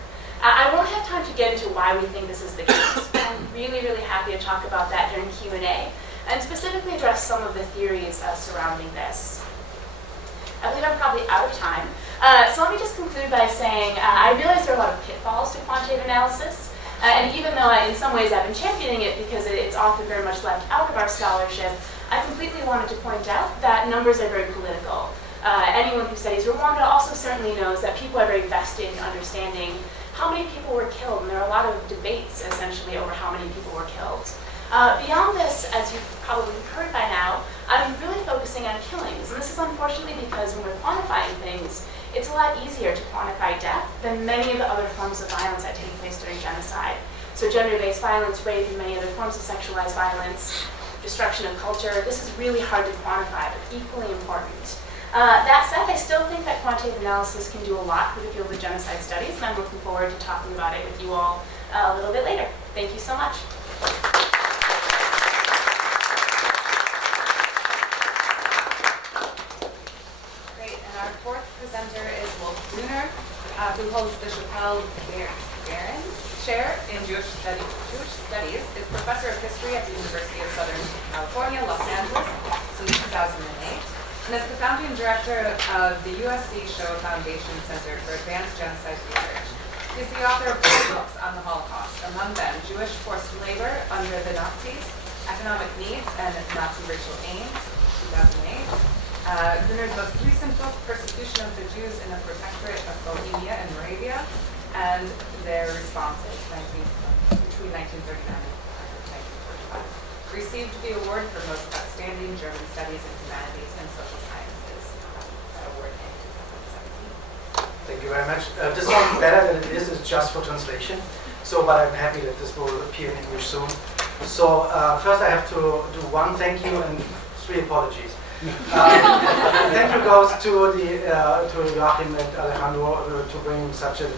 I won't have time to get into why we think this is the case, but I'm really, really happy to talk about that during Q&A, and specifically address some of the theories surrounding this. I believe I'm probably out of time. So let me just conclude by saying I realize there are a lot of pitfalls to quantitative analysis. And even though in some ways I've been championing it because it's often very much left out of our scholarship, I completely wanted to point out that numbers are very political. Anyone who studies Rwanda also certainly knows that people are very vested in understanding how many people were killed, and there are a lot of debates essentially over how many people were killed. Beyond this, as you've probably heard by now, I'm really focusing on killings, and this is unfortunately because when we're quantifying things, it's a lot easier to quantify death than many of the other forms of violence that take place during genocide. So gender-based violence, rape, and many other forms of sexualized violence, destruction of culture, this is really hard to quantify, but equally important. That said, I still think that quantitative analysis can do a lot for the field of genocide studies, and I'm looking forward to talking about it with you all a little bit later. Thank you so much. Our fourth presenter is Gruner, who holds the Chappell-Barron Chair in Jewish Studies, is professor of history at the University of Southern California, Los Angeles, since 2008, and is the founding director of the USC Shoah Foundation Center for Advanced Genocide Research. He's the author of 4 books on the Holocaust, among them Jewish Forced Labor Under the Nazis, Economic Needs and Nazi Racial Aims, 2008. Gruner's most recent book, Persecution of the Jews in the Protectorate of Bohemia and Moravia, and their responses between 1939 and 1945. Received the award for Most Outstanding German Studies in Humanities and Social Sciences. That award in 2017. Thank you very much. This sounds better than it is. It's just for translation. So, but I'm happy that this will appear in English soon. So, first I have to do one thank you and 3 apologies. Thank you goes to Joachim and Alejandro to bring such a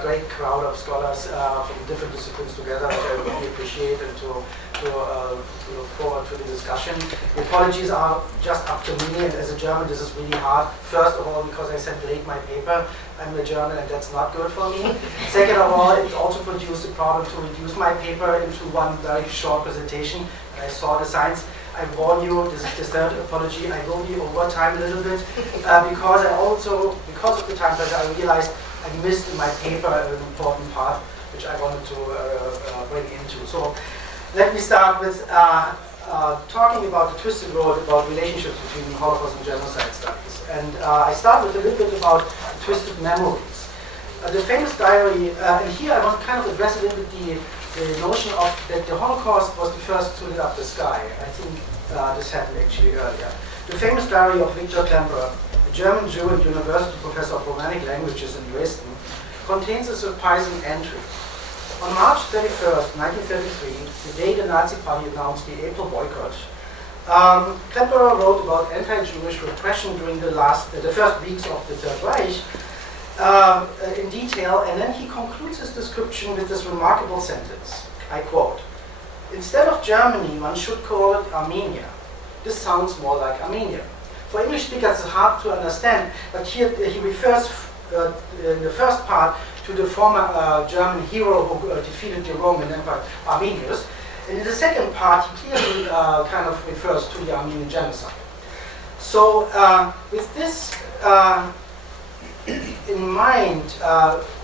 great crowd of scholars from different disciplines together, which I really appreciate, and to look forward to the discussion. The apologies are just up to me, and as a German this is really hard. First of all, because I sent late my paper. I'm a German and that's not good for me. Second of all, it also produced a problem to reduce my paper into one very short presentation. And I saw the signs. I warn you, this is the third apology, I will be over time a little bit, because of the time pressure, I realized I missed in my paper an important part, which I wanted to bring into. So let me start with talking about the twisted road, about relationships between Holocaust and genocide studies. And I start with a little bit about twisted memories. The famous diary, and here I want to kind of address it with the notion of that the Holocaust was the first to lit up the sky. I think this happened actually earlier. The famous diary of Victor Klemperer, a German Jew and university professor of Romanic languages in Dresden, contains a surprising entry. On March 31st, 1933, the day the Nazi Party announced the April boycott, Klemperer wrote about anti-Jewish repression during the first weeks of the Third Reich, in detail, and then he concludes his description with this remarkable sentence. I quote, instead of Germany, one should call it Armenia. This sounds more like Armenia. For English speakers, it's hard to understand, but here he refers in the first part to the former German hero who defeated the Roman Empire, Arminius. And in the second part, he clearly kind of refers to the Armenian genocide. So with this in mind,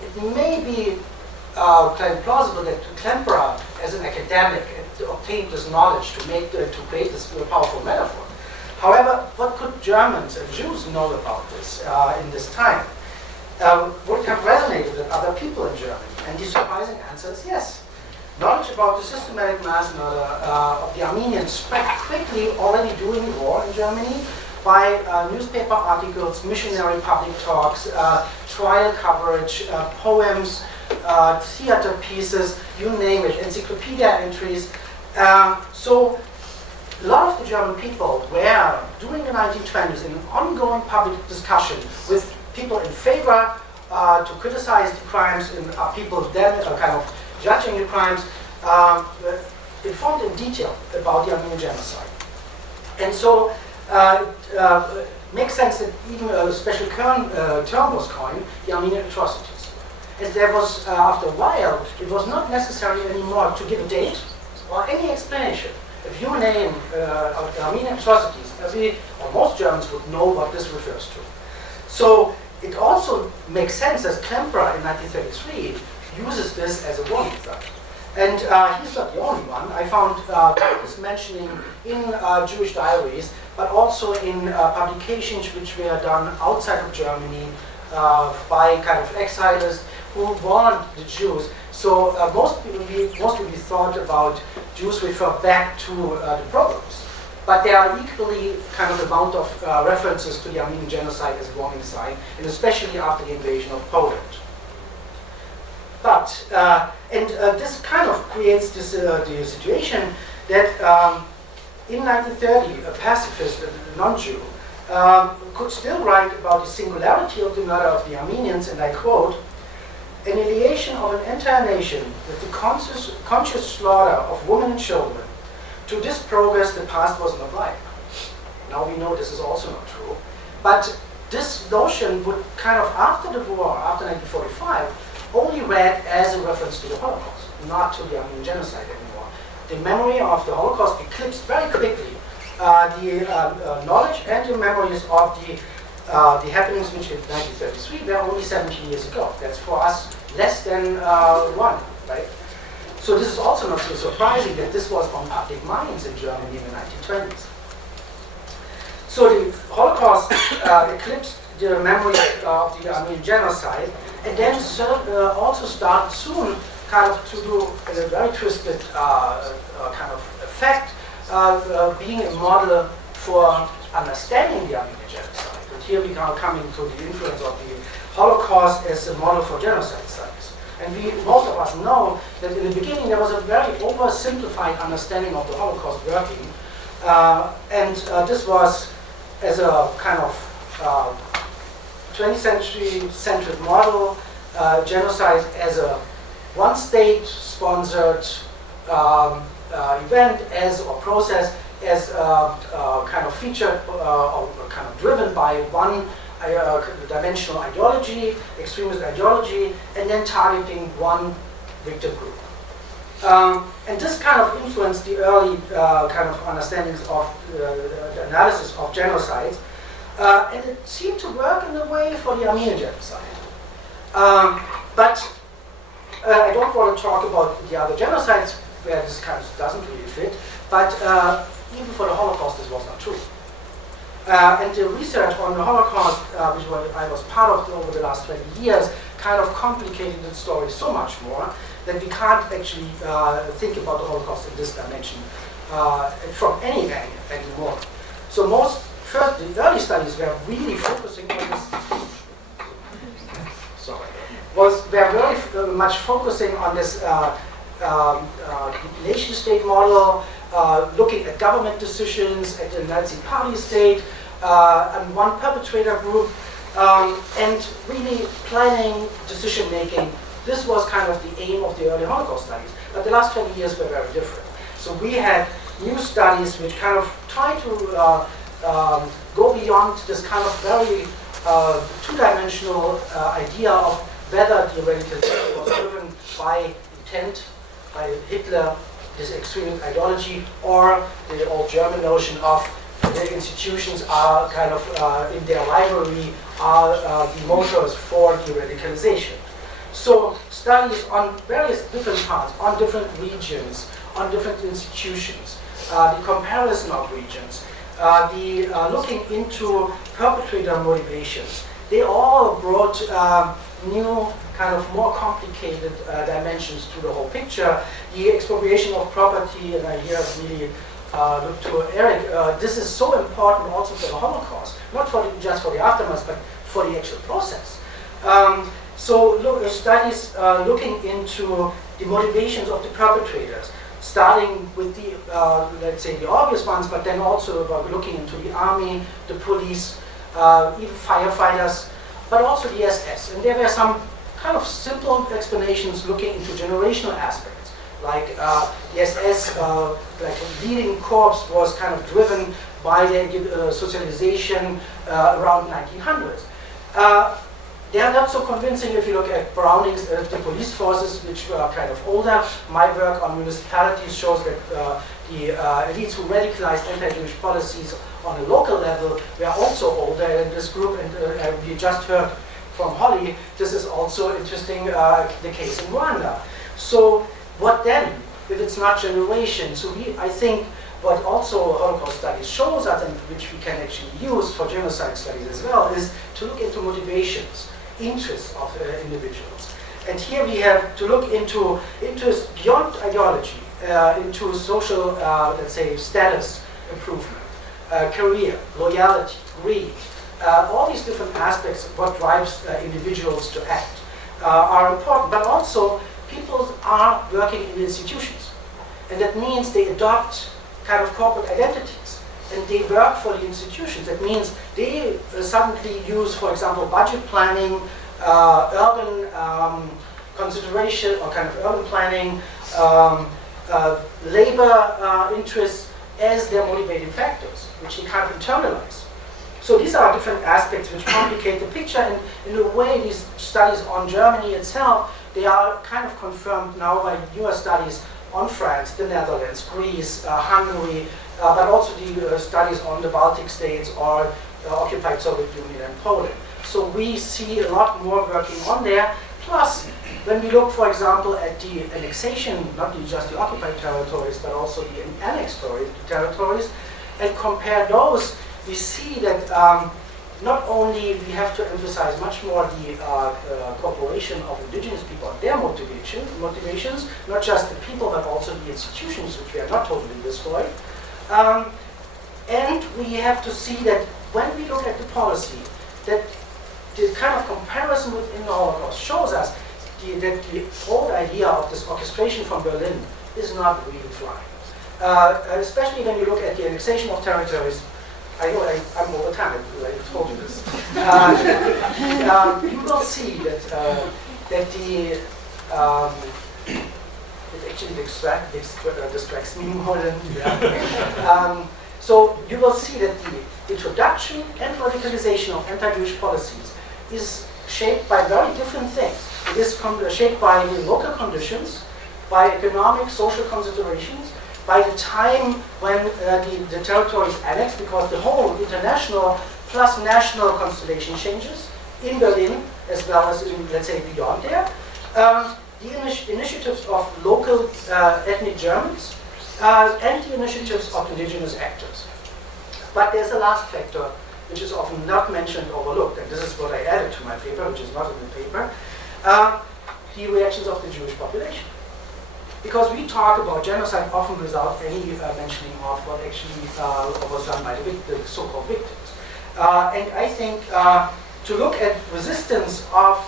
it may be quite plausible that Klemperer, as an academic, obtained this knowledge to create this powerful metaphor. However, what could Germans and Jews know about this in this time? Would it have resonated with other people in Germany? And the surprising answer is yes. Knowledge about the systematic mass murder of the Armenians spread quickly already during the war in Germany by newspaper articles, missionary public talks, trial coverage, poems, theater pieces, you name it, encyclopedia entries. So a lot of the German people were, during the 1920s, in an ongoing public discussion with people in favor to criticize the crimes and people then kind of judging the crimes, informed in detail about the Armenian genocide. And so it makes sense that even a special term was coined, the Armenian atrocities. And there was, after a while, it was not necessary anymore to give a date or any explanation. If you name the Armenian atrocities, most Germans would know what this refers to. So it also makes sense as Klemperer in 1933 uses this as a warning sign. And he's not the only one. I found this mentioning in Jewish diaries, but also in publications which were done outside of Germany by kind of exiles who warned the Jews. So mostly we thought about Jews refer back to the problems. But there are equally kind of amount of references to the Armenian genocide as a warning sign, and especially after the invasion of Poland. But, this kind of creates this the situation that in 1930, a pacifist, a non-Jew, could still write about the singularity of the murder of the Armenians, and I quote, "Annihilation of an entire nation with the conscious slaughter of women and children. To this progress, the past was not ripe." Now we know this is also not true. But this notion would kind of, after the war, after 1945, only read as a reference to the Holocaust, not to the Armenian genocide anymore. The memory of the Holocaust eclipsed very quickly the knowledge and the memories of the happenings which in 1933 were only 17 years ago. That's for us less than one, right? So this is also not so surprising that this was on public minds in Germany in the 1920s. So the Holocaust eclipsed the memory of the Armenian genocide, and then also started soon kind of to do a very twisted kind of effect, being a model for understanding the Armenian genocide. And here we are coming to the influence of the Holocaust as a model for genocide studies. And most of us know that in the beginning there was a very oversimplified understanding of the Holocaust working, and this was as a kind of 20th century centered model, genocide as a one state sponsored event or process as kind of featured or kind of driven by one dimensional ideology, extremist ideology, and then targeting one victim group. And this kind of influenced the early kind of understandings of the analysis of genocides, and it seemed to work in a way for the Armenian genocide. But I don't want to talk about the other genocides where this kind of doesn't really fit, but even for the Holocaust this was not true. And the research on the Holocaust, which I was part of over the last 20 years, kind of complicated the story so much more that we can't actually think about the Holocaust in this dimension from any angle anymore. So the early studies were really focusing on this. Were very much focusing on this nation-state model, looking at government decisions, at the Nazi party state, and one perpetrator group, and really planning decision-making. This was kind of the aim of the early Holocaust studies, but the last 20 years were very different. So we had new studies which kind of try to go beyond this kind of very two-dimensional idea of whether the radicalization was driven by intent, by Hitler, his extremist ideology, or the old German notion of the institutions are kind of in their rivalry are the motors for de-radicalization. So studies on various different parts, on different regions, on different institutions, the comparison of regions, the looking into perpetrator motivations, they all brought new kind of more complicated dimensions to the whole picture. The expropriation of property, and I here really look to Eric, this is so important also for the Holocaust, not for just for the aftermath, but for the actual process. So studies looking into the motivations of the perpetrators, starting with the, let's say, the obvious ones, but then also about looking into the army, the police, even firefighters, but also the SS. And there were some kind of simple explanations looking into generational aspects, like the SS, like a leading corps was kind of driven by their socialization around 1900s. They are not so convincing if you look at Browning's the police forces, which were kind of older. My work on municipalities shows that the elites who radicalized anti-Jewish policies on a local level were also older in this group, and we just heard from Hollie, this is also interesting, the case in Rwanda. So what then, if it's not generation? So I think what also Holocaust studies shows us, and which we can actually use for genocide studies as well, is to look into motivations, interests of individuals. And here we have to look into interests beyond ideology, into social, let's say, status improvement, career, loyalty, greed. All these different aspects of what drives individuals to act are important, but also people are working in institutions. And that means they adopt kind of corporate identities, and they work for the institutions. That means they suddenly use, for example, budget planning, urban consideration, or kind of urban planning, labor interests as their motivating factors, which they kind of internalize. So these are different aspects which complicate the picture, and in a way these studies on Germany itself, they are kind of confirmed now by newer studies on France, the Netherlands, Greece, Hungary, but also the studies on the Baltic states or occupied Soviet Union and Poland. So we see a lot more working on there. Plus, when we look, for example, at the annexation, not just the occupied territories, but also the annexed territories, and compare those, we see that not only we have to emphasize much more the cooperation of indigenous people and their motivations, not just the people, but also the institutions, which we are not totally destroyed. And we have to see that when we look at the policy, that the kind of comparison within the Holocaust shows us that the old idea of this orchestration from Berlin is not really flying. Especially when you look at the annexation of territories. I know I'm over time, I told you this. You will see that it actually distracts me more than so you will see that the introduction and radicalization of anti-Jewish policies is shaped by very different things. It is shaped by the local conditions, by economic, social considerations, by the time when the territory is annexed, because the whole international plus national constellation changes in Berlin as well as in, let's say, beyond there. The initiatives of local ethnic Germans and the initiatives of indigenous actors. But there's a last factor which is often not mentioned, overlooked, and this is what I added to my paper, which is not in the paper, the reactions of the Jewish population. Because we talk about genocide often without any mentioning of what actually was done by the so-called victims. And I think to look at resistance of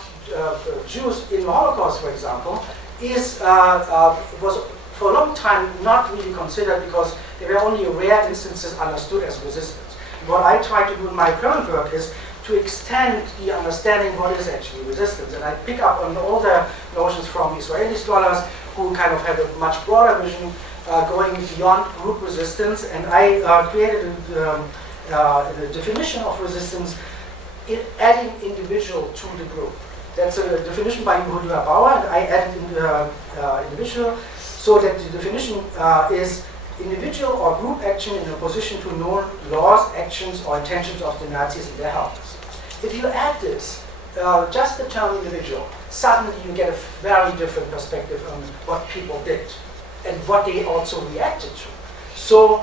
Jews in the Holocaust, for example, was for a long time not really considered because there were only rare instances understood as resistance. And what I try to do in my current work is to extend the understanding what is actually resistance. And I pick up on all the notions from Israeli scholars who kind of have a much broader vision, going beyond group resistance, and I created a definition of resistance adding individual to the group. That's a definition by Hugo Bauer, and I added individual, so that the definition is individual or group action in opposition to known laws, actions, or intentions of the Nazis and their helpers. If you add this, just the term individual, suddenly you get a very different perspective on what people did and what they also reacted to. So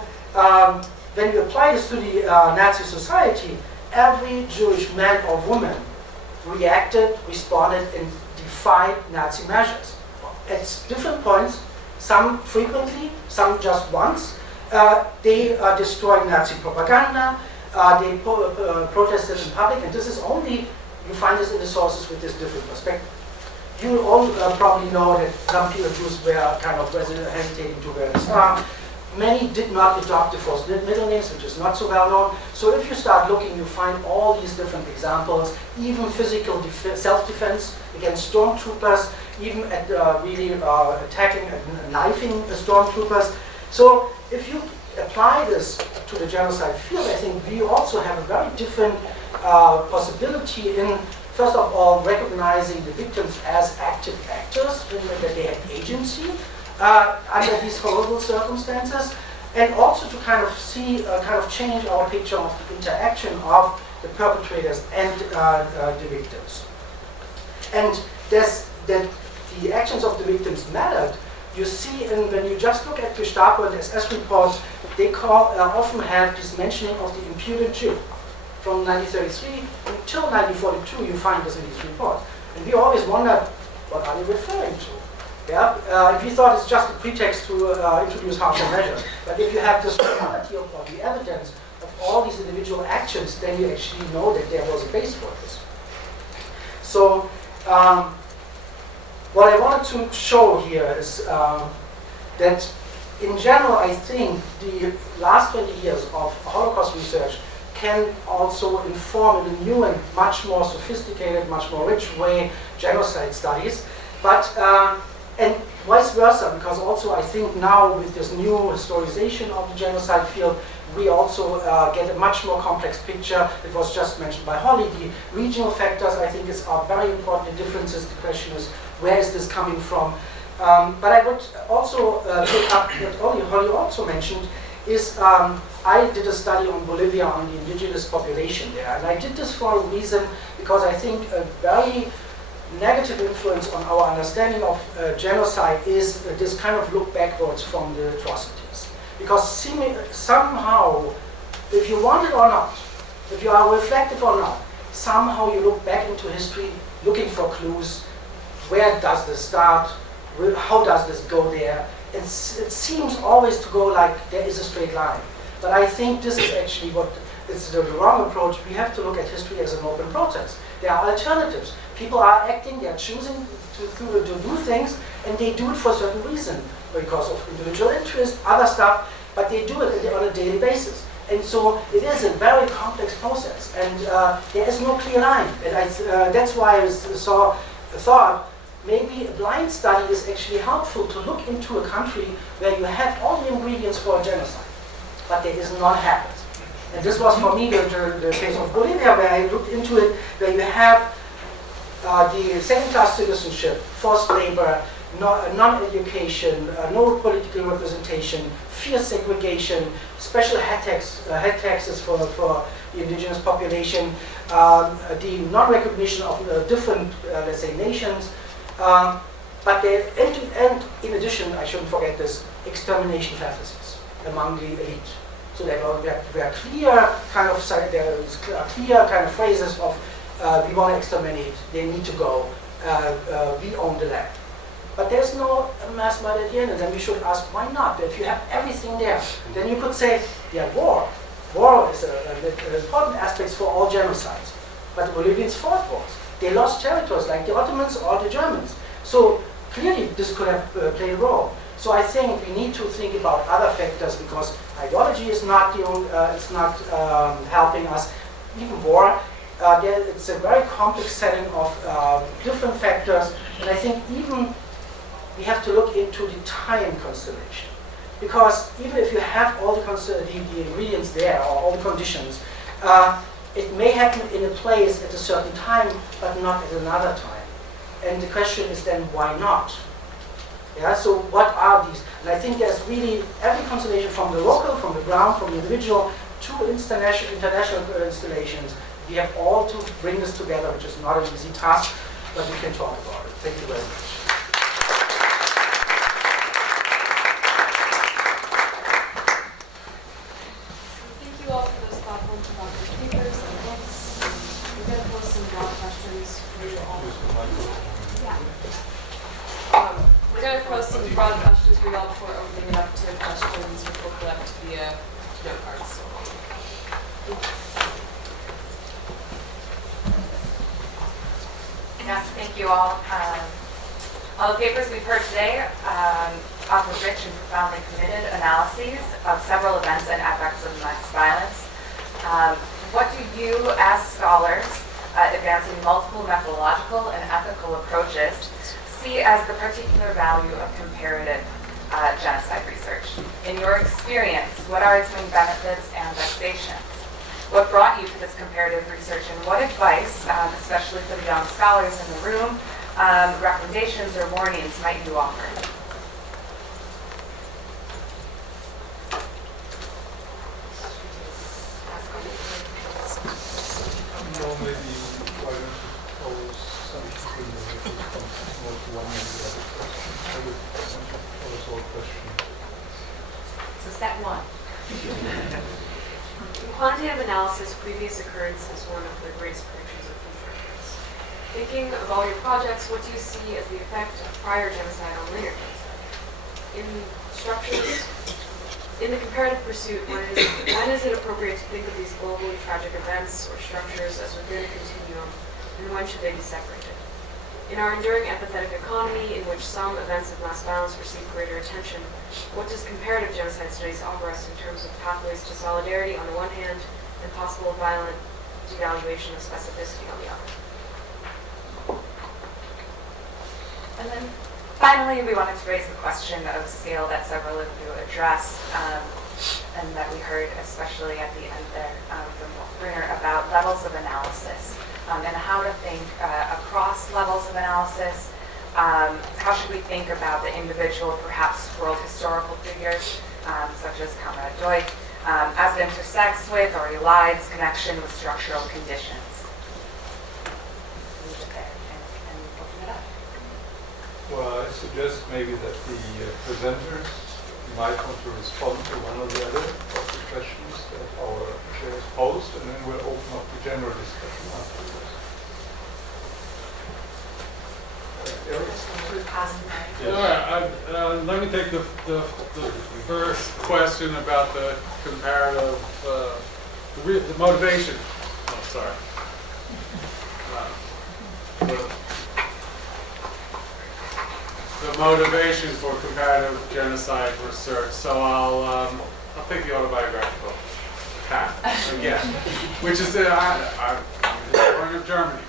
when you apply this to the Nazi society, every Jewish man or woman reacted, responded, and defied Nazi measures. At different points, some frequently, some just once. They destroyed Nazi propaganda, they protested in public, and this is only, you find this in the sources with this different perspective. You all probably know that some Jews were kind of hesitating to wear the star. Many did not adopt the false middle names, which is not so well known. So if you start looking, you find all these different examples, even physical self-defense against stormtroopers, even at really attacking and knifing the stormtroopers. So if you apply this to the genocide field, I think we also have a very different possibility in, first of all, recognizing the victims as active actors, that they had agency under these horrible circumstances, and also to kind of see, kind of change our picture of the interaction of the perpetrators and the victims. And that the actions of the victims mattered. You see, when you just look at Gestapo and SS reports, they often have this mentioning of the imputed Jew. From 1933 until 1942, you find this in these reports. And we always wondered, what are they referring to? Yeah? We thought it's just a pretext to introduce harsher measures. But if you have this reality of the evidence of all these individual actions, then you actually know that there was a base for this. So, what I wanted to show here is that in general, I think the last 20 years of Holocaust research can also inform in a new and much more sophisticated, much more rich way genocide studies. But, and vice versa, because also I think now with this new historization of the genocide field, we also get a much more complex picture. It was just mentioned by Hollie. The regional factors, I think, are very important. The differences, the question is, where is this coming from? But I would also pick up what Hollie also mentioned, is I did a study on Bolivia, on the indigenous population there. And I did this for a reason, because I think a very negative influence on our understanding of genocide is this kind of look backwards from the atrocities. Because somehow, if you want it or not, if you are reflective or not, somehow you look back into history looking for clues. Where does this start? How does this go there? It seems always to go like there is a straight line. But I think this is actually it's the wrong approach. We have to look at history as an open process. There are alternatives. People are acting, they are choosing to do things, and they do it for a certain reason, because of individual interest, other stuff, but they do it on a daily basis. And so it is a very complex process, and there is no clear line. And that's why I thought maybe a blind study is actually helpful to look into a country where you have all the ingredients for a genocide, but there is none happened. And this was for me the case of Bolivia, where I looked into it, where you have the second-class citizenship, forced labor, non-education, no political representation, fierce segregation, special head taxes for the indigenous population, the non-recognition of different, let's say, nations, but and in addition, I shouldn't forget this, extermination fantasies among the elite. So there were clear kind of phrases of we want to exterminate, they need to go, we own the land. But there's no mass murder at the end, and then we should ask, why not? If you have everything there, then you could say, yeah, war. War is an important aspect for all genocides. But the Bolivians fought wars. They lost territories like the Ottomans or the Germans. So clearly this could have played a role. So I think we need to think about other factors, because ideology is not the only, it's not helping us. Even war, it's a very complex setting of different factors, and I think even we have to look into the time constellation. Because even if you have all the ingredients there, or all the conditions, it may happen in a place at a certain time, but not at another time. And the question is then, why not? Yeah, so what are these? And I think there's really every constellation, from the local, from the ground, from the individual, to international installations. We have all to bring this together, which is not an easy task, but we can talk about it. Thank you very much. Thank you all for those thoughtful and provocative papers and books. We're going to pose some broad questions for you all. We're going to pose some broad questions for you all before opening it up to questions which we'll collect via note cards. Yes, thank you all. All the papers we've heard today offer rich and profoundly committed analyses of several events and aspects of mass violence. What do you, as scholars advancing multiple methodological and ethical approaches, see as the particular value of comparative genocide research? In your experience, what are its main benefits and vexations? What brought you to this comparative research, and what advice, especially for the young scholars in the room, recommendations or warnings might you offer? No, maybe why don't you pose something in the response, not one or the other question. I would pose all questions. So step one. In quantitative analysis, previous occurrence is one of the greatest predictions of future events. Thinking of all your projects, what do you see as the effect of prior genocide on later genocide? In structures, in the comparative pursuit, when is it appropriate to think of these globally tragic events or structures as within a continuum, and when should they be separated? In our enduring empathetic economy, in which some events of mass violence receive greater attention, what does comparative genocide studies offer us in terms of pathways to solidarity on the one hand, and possible violent devaluation of specificity on the other? And then finally, we wanted to raise the question of scale that several of you addressed, and that we heard especially at the end there from Gruner about levels of analysis, and how to think across levels of analysis. How should we think about the individual, perhaps world historical figures, such as Combative, as it intersects with or elides connection with structural conditions? Leave it there and open it up. Well, I suggest maybe that the presenters might want to respond to one or the other of the questions that our chairs posed, and then we'll open up the general discussion afterwards. Let me take the first question about the comparative, the motivation. Oh, sorry. The motivation for comparative genocide research. So I'll take the autobiographical path again, which is that I'm a historian of Germany.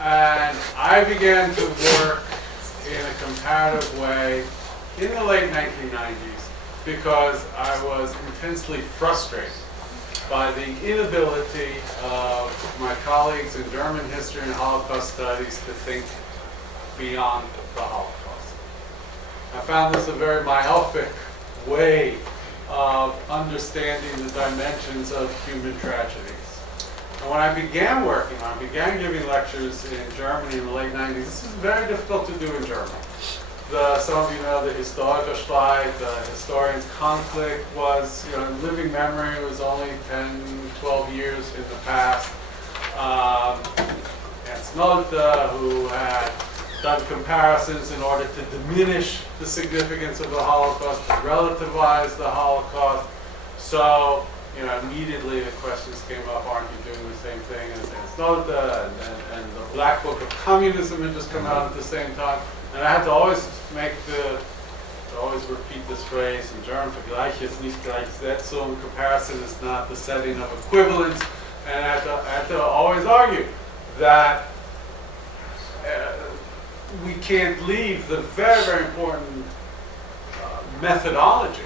And I began to work in a comparative way in the late 1990s because I was intensely frustrated by the inability of my colleagues in German history and Holocaust studies to think beyond the Holocaust. I found this a very myopic way of understanding the dimensions of human tragedies. And when I began working, I began giving lectures in Germany in the late 90s. This is very difficult to do in Germany. Some of you know the historicizing, the historian's conflict was, in living memory, it was only 10, 12 years in the past. Nyseth, who had done comparisons in order to diminish the significance of the Holocaust, to relativize the Holocaust. So, immediately the questions came up, aren't you doing the same thing as Nyseth? And the Black Book of Communism had just come out at the same time. And I had to always repeat this phrase in German, Vergleich ist nicht Gleichsetzung, comparison is not the setting of equivalence. And I had to always argue that we can't leave the very, very important methodology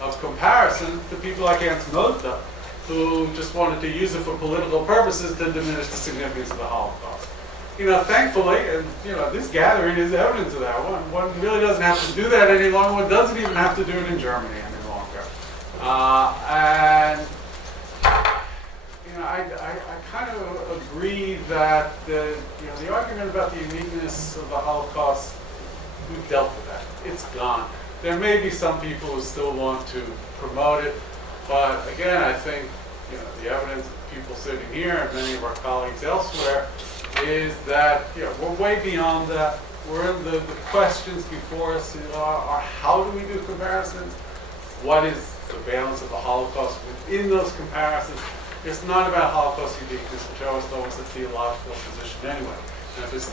of comparison to people like Anthropology, who just wanted to use it for political purposes to diminish the significance of the Holocaust. Thankfully, and this gathering is evidence of that. One really doesn't have to do that any longer. One doesn't even have to do it in Germany any longer. I kind of agree that the argument about the uniqueness of the Holocaust, we've dealt with that. It's gone. There may be some people who still want to promote it, but again, I think the evidence of people sitting here and many of our colleagues elsewhere is that we're way beyond that. We're in the questions before us are how do we do comparisons? What is the balance of the Holocaust within those comparisons? It's not about Holocaust uniqueness, which I always thought was a theological position anyway. And if it's a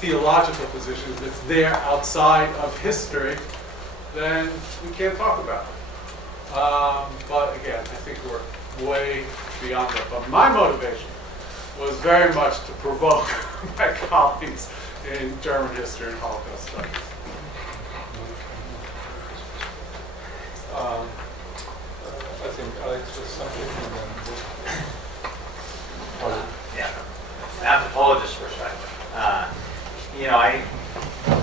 theological position that's there outside of history, then we can't talk about it. But again, I think we're way beyond that. But my motivation was very much to provoke my colleagues in German history and Holocaust studies. I think Alex was something and then Yeah, an anthropologist perspective.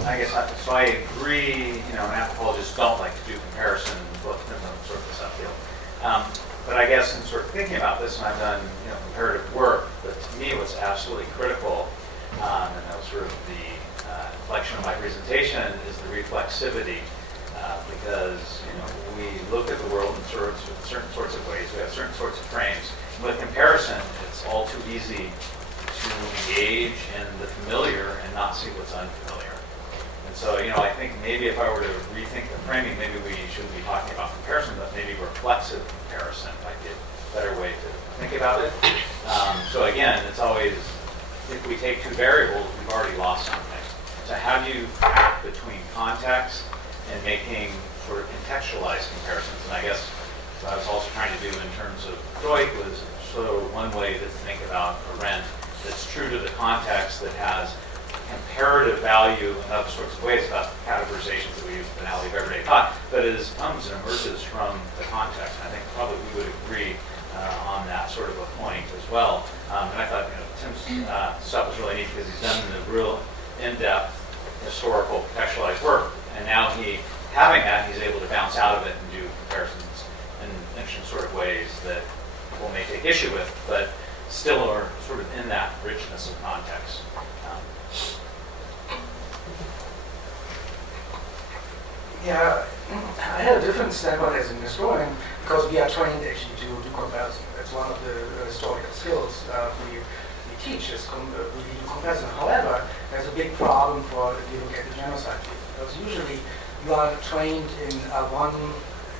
I guess so I agree. Anthropologists don't like to do comparison, but sort of the subfield. But I guess in sort of thinking about this, and I've done comparative work, but to me what's absolutely critical, and that was sort of the inflection of my presentation, is the reflexivity, because we look at the world in certain sorts of ways. We have certain sorts of frames. With comparison, it's all too easy to engage in the familiar and not see what's unfamiliar. And so, I think maybe if I were to rethink the framing, maybe we shouldn't be talking about comparison, but maybe reflexive comparison might be a better way to think about it. So again, it's always, if we take two variables, we've already lost something. So how do you act between context and making sort of contextualized comparisons? And I guess what I was also trying to do in terms of Deutsch was one way to think about a rent that's true to the context, that has comparative value in other sorts of ways about categorizations that we use in the analogy of everyday thought, but comes and emerges from the context. And I think probably we would agree on that sort of a point as well. And I thought Tim's stuff was really neat because he's done the real in-depth historical contextualized work, and now having that, he's able to bounce out of it and do comparisons in interesting sort of ways that people may take issue with, but still are sort of in that richness of context. Yeah, I had a different standpoint as an historian because we are trained actually to do comparison. That's one of the historical skills we teach is we do comparison. However, there's a big problem for if you look at the genocide field, because usually you are trained in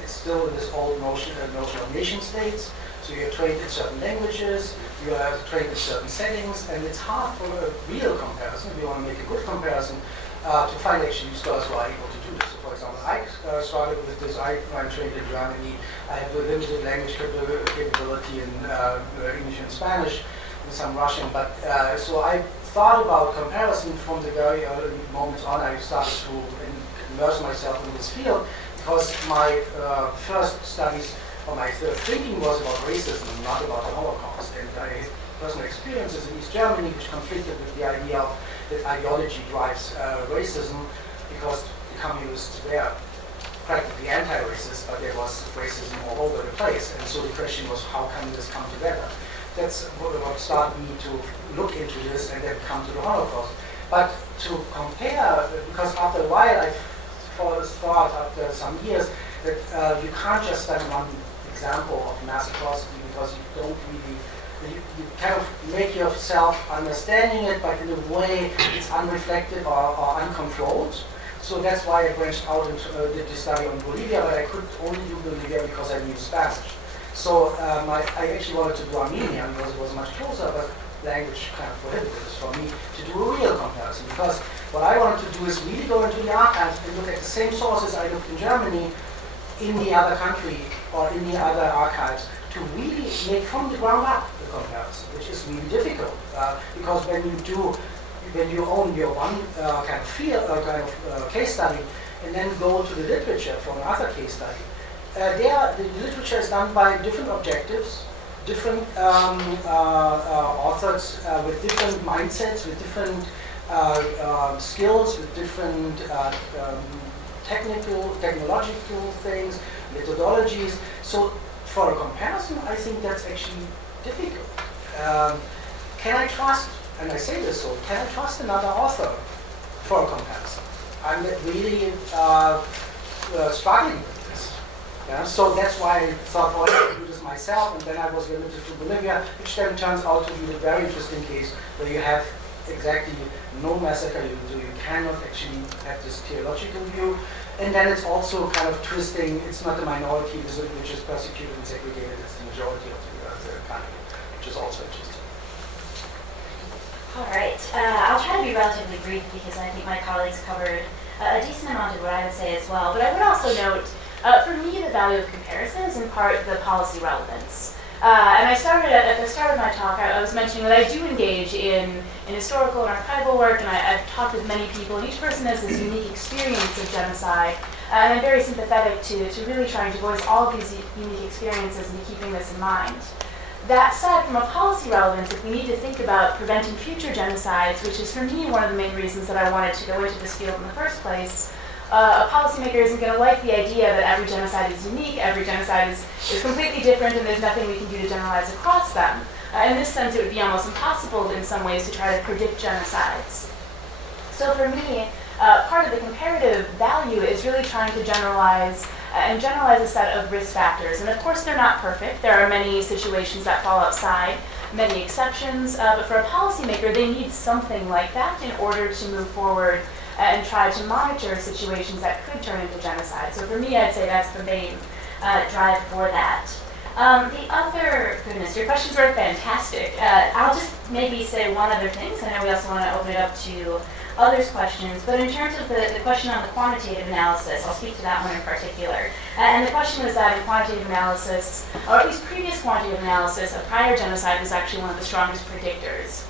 it's still this old notion of nation states. So you're trained in certain languages, you are trained in certain settings, and it's hard for a real comparison, if you want to make a good comparison, to find actually scholars who are able to do this. So for example, I started with this, I'm trained in Germany, I have a limited language capability in English and Spanish, and some Russian, but so I thought about comparison from the very early moments on. I started to immerse myself in this field, because my first studies, or my third thinking was about racism, not about the Holocaust. And I had personal experiences in East Germany which conflicted with the idea of that ideology drives racism, because the communists were practically anti-racist, but there was racism all over the place. And so the question was, how can this come together? That's what started me to look into this and then come to the Holocaust. But to compare, because after a while I thought after some years that you can't just study one example of mass atrocity, because you don't really, you kind of make yourself understanding it, but in a way it's unreflective or uncontrolled. So that's why I branched out and did the study on Bolivia, but I could only do Bolivia because I knew Spanish. So I actually wanted to do Armenia because it was much closer, but language kind of prohibited this for me to do a real comparison, because what I wanted to do is really go into the archives and look at the same sources I looked in Germany in the other country or in the other archives, to really make from the ground up the comparison, which is really difficult, because when you own your one kind of field, case study, and then go to the literature from another case study, the literature is done by different objectives, different authors with different mindsets, with different skills, with different technological things, methodologies. So for a comparison, I think that's actually difficult. Can I trust, and I say this so, can I trust another author for a comparison? I'm really struggling with this. Yeah? So that's why I thought, well, I can do this myself, and then I was limited to Bolivia, which then turns out to be a very interesting case where you have exactly no massacre, you cannot actually have this theological view. And then it's also kind of twisting, it's not the minority which is persecuted and segregated, it's the majority of the country, which is also interesting. All right, I'll try to be relatively brief because I think my colleagues covered a decent amount of what I would say as well. But I would also note, for me, the value of comparison is in part the policy relevance. And I started at the start of my talk, I was mentioning that I do engage in historical and archival work, and I've talked with many people, and each person has this unique experience of genocide. And I'm very sympathetic to really trying to voice all of these unique experiences and keeping this in mind. That said, from a policy relevance, if we need to think about preventing future genocides, which is for me one of the main reasons that I wanted to go into this field in the first place, a policymaker isn't going to like the idea that every genocide is unique, every genocide is completely different, and there's nothing we can do to generalize across them. In this sense, it would be almost impossible in some ways to try to predict genocides. So for me, part of the comparative value is really trying to generalize a set of risk factors. And of course, they're not perfect. There are many situations that fall outside, many exceptions, but for a policymaker, they need something like that in order to move forward and try to monitor situations that could turn into genocide. So for me, I'd say that's the main drive for that. Goodness, your questions were fantastic. I'll just maybe say one other thing, because I know we also want to open it up to others' questions, but in terms of the question on the quantitative analysis, I'll speak to that one in particular. And the question was that in quantitative analysis, or at least previous quantitative analysis, a prior genocide was actually one of the strongest predictors.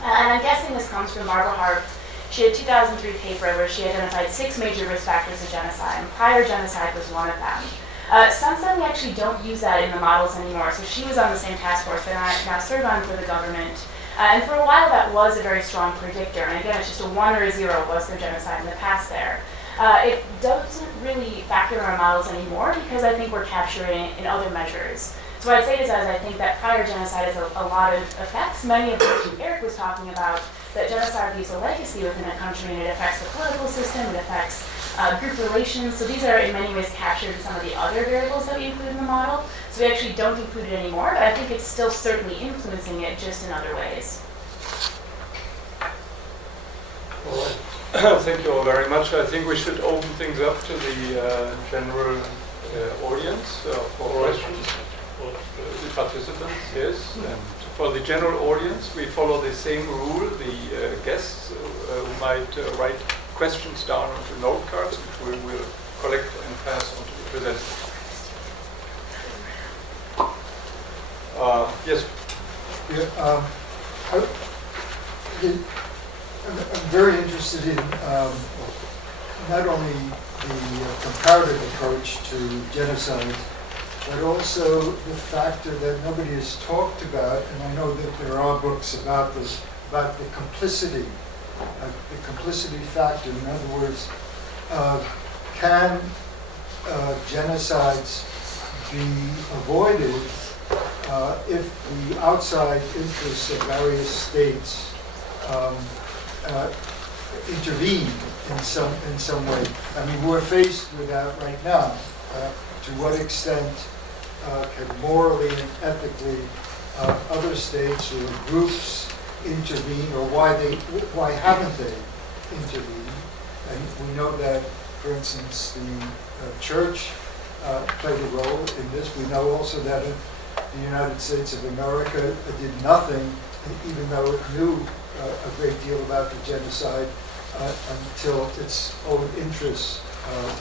And I'm guessing this comes from Barbara Harf. She had a 2003 paper where she identified 6 major risk factors of genocide, and prior genocide was one of them. Since then, we actually don't use that in the models anymore, so she was on the same task force that I now serve on for the government. And for a while, that was a very strong predictor, and again, it's just a 1 or a 0 was there genocide in the past there. It doesn't really factor in our models anymore because I think we're capturing it in other measures. So what I'd say is I think that prior genocide has a lot of effects, many of which Eric was talking about, that genocide leaves a legacy within a country and it affects the political system, it affects group relations. So these are in many ways captured in some of the other variables that we include in the model. So we actually don't include it anymore, but I think it's still certainly influencing it just in other ways. All right. Thank you all very much. I think we should open things up to the general audience for questions of the participants. Yes. And for the general audience, we follow the same rule. The guests who might write questions down onto note cards, which we will collect and pass on to the presenter. Yes. Yeah, I'm very interested in not only the comparative approach to genocide, but also the factor that nobody has talked about, and I know that there are books about this, about the complicity factor. In other words, can genocides be avoided if the outside interests of various states intervene in some way? I mean, we're faced with that right now. To what extent can morally and ethically other states or groups intervene, or why haven't they intervened? And we know that, for instance, the church played a role in this. We know also that the United States of America did nothing, even though it knew a great deal about the genocide, until its own interests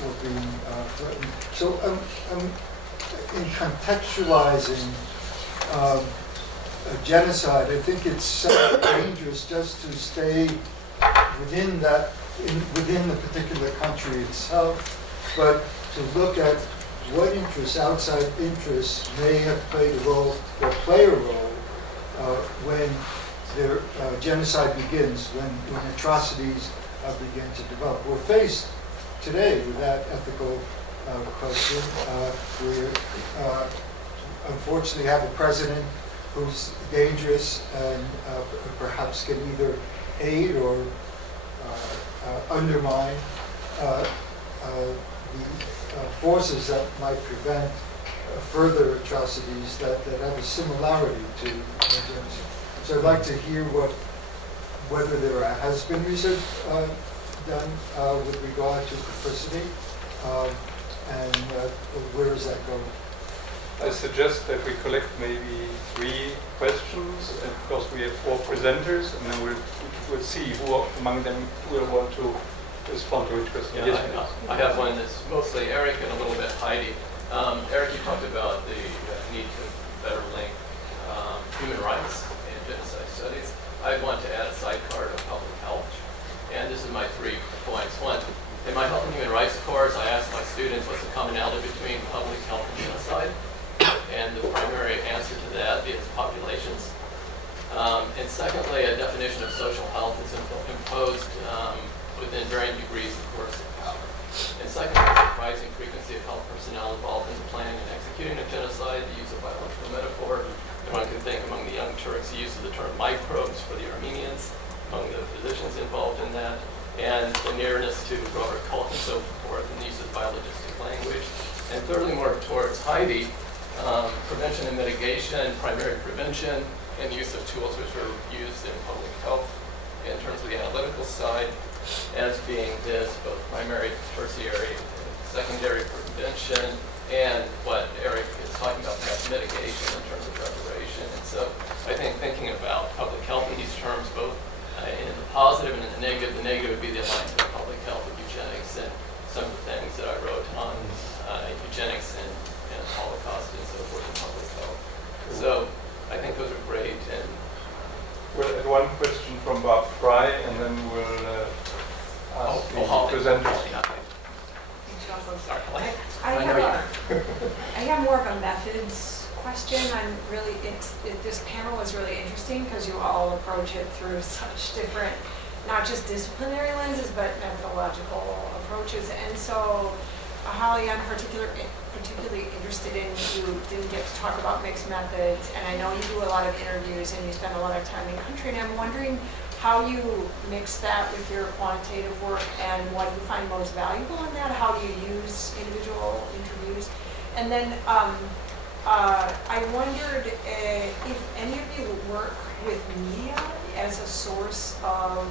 were being threatened. So in contextualizing a genocide, I think it's so dangerous just to stay within that within the particular country itself, but to look at what interests, outside interests, may have played a role or play a role when their genocide begins, when atrocities begin to develop. We're faced today with that ethical question. We unfortunately have a president who's dangerous and perhaps can either aid or undermine the forces that might prevent further atrocities that have a similarity to genocide. So I'd like to hear whether there has been research done with regard to complicity, and where is that going? I suggest that we collect maybe 3 questions, and of course we have 4 presenters, and then we'll see who among them will want to respond to each question. Yeah, Yes, I have one that's mostly Eric and a little bit Heidi. Eric, you talked about the need to better link human rights and genocide studies. I want to add a sidecar to public health, and this is my 3 points. One, in my health and human rights course, I asked my students what's the commonality between public health and genocide, and the primary answer to that is populations. And secondly, a definition of social health is imposed within varying degrees of coercive power. And secondly, the surprising frequency of health personnel involved in the planning and executing of genocide, the use of biological metaphor. And one can think among the young Turks, the use of the term microbes for the Armenians, among the physicians involved in that, and the nearness to the broader cult and so forth, and the use of biologistic language. And thirdly, more towards Heidi, prevention and mitigation, primary prevention, and use of tools which are used in public health in terms of the analytical side as being this, both primary, tertiary, secondary prevention, and what Eric is talking about, perhaps mitigation in terms of reparation. And so I think thinking about public health in these terms, both in the positive and in the negative would be the alignment of public health with eugenics and some of the things that I wrote on eugenics and Holocaust and so forth in public health. So I think those are great. And we'll add one question from Bob Fry, and then we'll ask the Hollie. presenters. Sorry, Hollie. I have more of a methods question. This panel was really interesting because you all approach it through such different, not just disciplinary lenses, but methodological approaches. And so, Hollie, I'm particularly interested in, you didn't get to talk about mixed methods, and I know you do a lot of interviews and you spend a lot of time in country, and I'm wondering how you mix that with your quantitative work and what you find most valuable in that, how you use individual interviews. And then I wondered if any of you work with media as a source of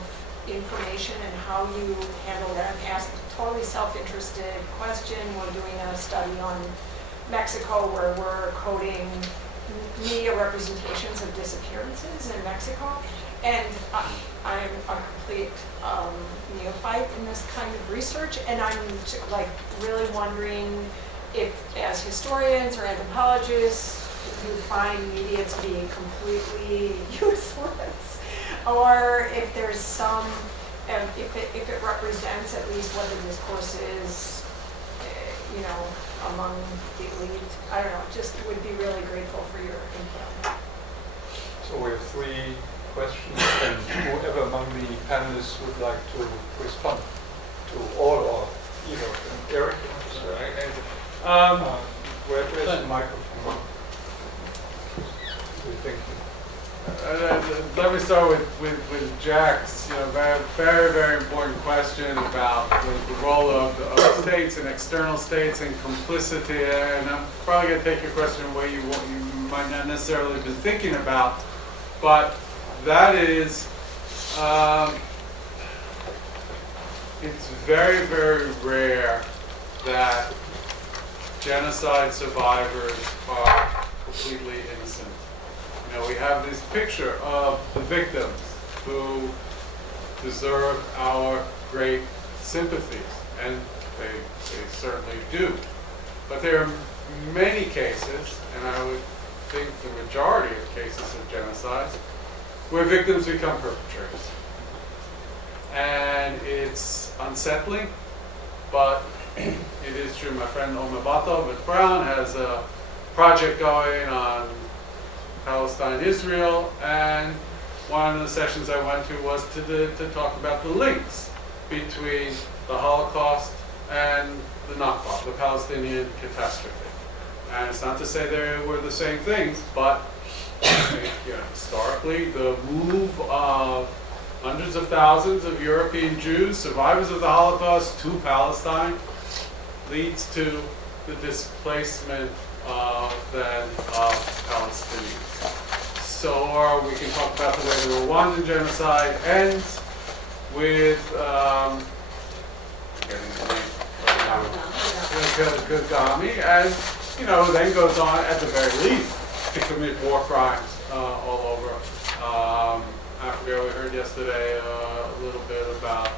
information and how you handle that. I'm asking a totally self-interested question. We're doing a study on Mexico where we're coding media representations of disappearances in Mexico. And I'm a complete neophyte in this kind of research, and I'm really wondering if, as historians or anthropologists, you find media to be completely useless, or if there's some, if it represents at least what the discourse is, among the elite. I don't know. Just would be really grateful for your input. So we have 3 questions, and whoever among the panelists would like to respond to all or either of them. Eric? Where's the microphone? Thank you. Let me start with Jack's very, very important question about the role of states and external states and complicity. And I'm probably going to take your question in a way you might not necessarily be thinking about, but that is, it's very, very rare that genocide survivors are completely innocent. We have this picture of the victims who deserve our great sympathies, and they certainly do. But there are many cases, and I would think the majority of cases of genocides, where victims become perpetrators. and it's unsettling, but it is true. My friend Omer Bato with Brown has a project going on Palestine, Israel, and one of the sessions I went to was to talk about the links between the Holocaust and the Nakba, the Palestinian catastrophe. And it's not to say they were the same things, but I think, historically, the move of hundreds of thousands of European Jews, survivors of the Holocaust, to Palestine leads to the displacement of Palestinians. So we can talk about the way the Rwandan genocide ends with Kagame, and then goes on at the very least to commit war crimes all over Africa. We heard yesterday a little bit about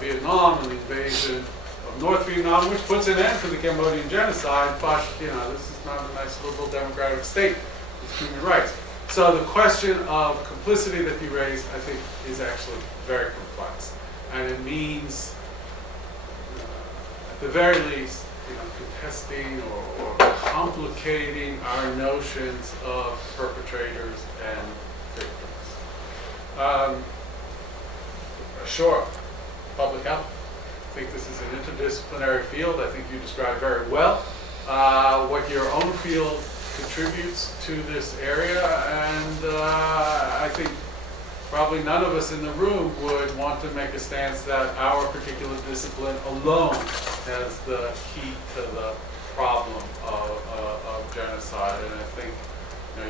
Vietnam and the invasion of North Vietnam, which puts an end to the Cambodian genocide. But this is not a nice liberal democratic state with human rights. So the question of complicity that you raised, I think, is actually very complex, and it means, at the very least, contesting or complicating our notions of perpetrators and victims. Sure, public health. I think this is an interdisciplinary field. I think you described very well what your own field contributes to this area, and I think probably none of us in the room would want to make a stance that our particular discipline alone has the key to the problem of genocide. And I think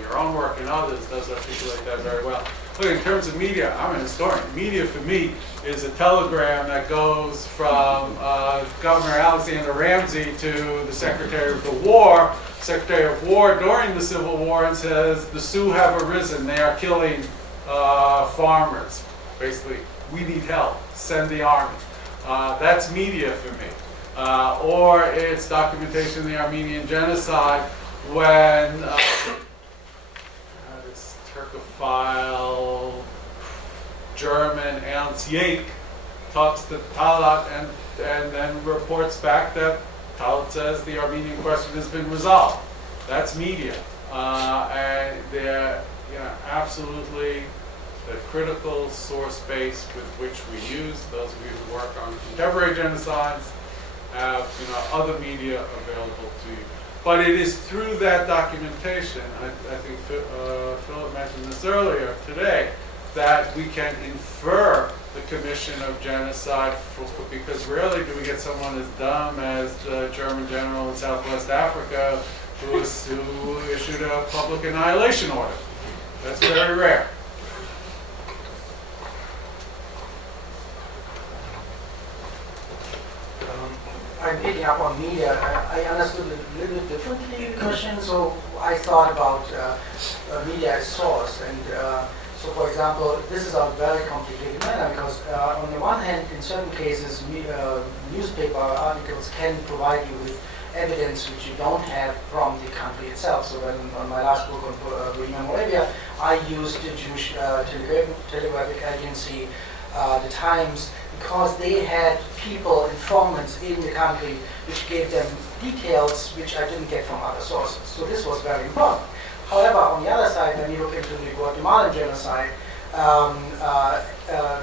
your own work and others does articulate that very well. Look, in terms of media, I'm an historian. Media for me is a telegram that goes from Governor Alexander Ramsey to the Secretary of the War, Secretary of War during the Civil War, and says, the Sioux have arisen, they are killing farmers. Basically, we need help, send the army. That's media for me. Or it's documentation of the Armenian genocide when this Turkophile German Ernst Jäck talks to Talat and then reports back that Talat says the Armenian question has been resolved. That's media. And they're absolutely the critical source base with which we use. Those of you who work on contemporary genocides have other media available to you. But it is through that documentation, I think Philip mentioned this earlier today, that we can infer the commission of genocide, because rarely do we get someone as dumb as the German general in Southwest Africa who issued a public annihilation order. That's very rare. I'm picking up on media. I understood a little bit differently the question, so I thought about media as source. And so, for example, this is a very complicated matter because, on the one hand, in certain cases, newspaper articles can provide you with evidence which you don't have from the country itself. So, when on my last book on Brehm, Moravia, I used the Jewish telegraphic agency, the Times, because they had people, informants in the country, which gave them details which I didn't get from other sources. So this was very important. However, on the other side, when you look into the Guatemalan genocide,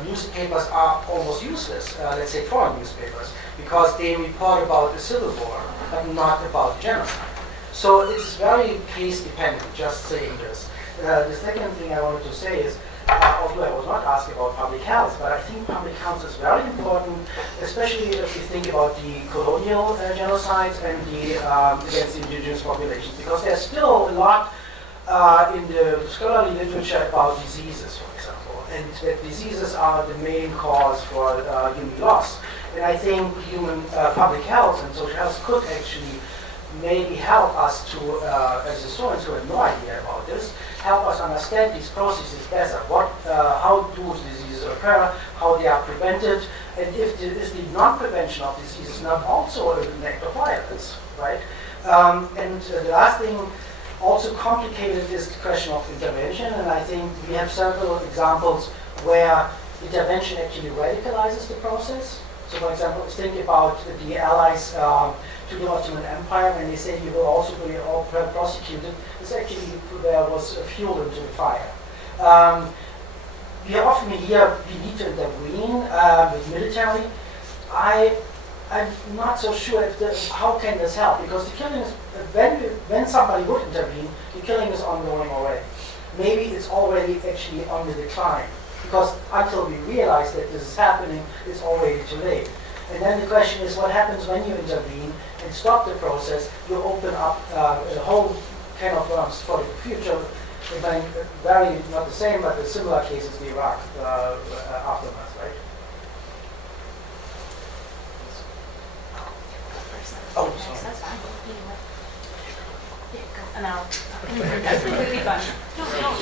newspapers are almost useless, let's say foreign newspapers, because they report about the civil war, but not about genocide. So it's very case dependent, just saying this. The second thing I wanted to say is, although I was not asked about public health, but I think public health is very important, especially if you think about the colonial genocides and the against the indigenous populations, because there's still a lot in the scholarly literature about diseases, for example, and that diseases are the main cause for human loss. And I think human public health and social health could actually maybe help us to, as historians who have no idea about this, help us understand these processes better. How do diseases occur, how they are prevented, and if is the non-prevention of diseases not also an act of violence, right? And the last thing, also complicated, is the question of intervention, and I think we have several examples where intervention actually radicalizes the process. So for example, think about the Allies to the Ottoman Empire when they say you will also be all prosecuted. This actually there was fuel into the fire. We often hear we need to intervene with military. I'm not so sure if how can this help, because the killing is, when somebody would intervene, the killing is ongoing already. Maybe it's already actually on the decline, because until we realize that this is happening, it's already too late. And then the question is, what happens when you intervene and stop the process? You open up a whole can of worms for the future. Very not the same, but the similar cases in Iraq aftermath, right? Oh, sorry. That's fine. And I'll completely fun.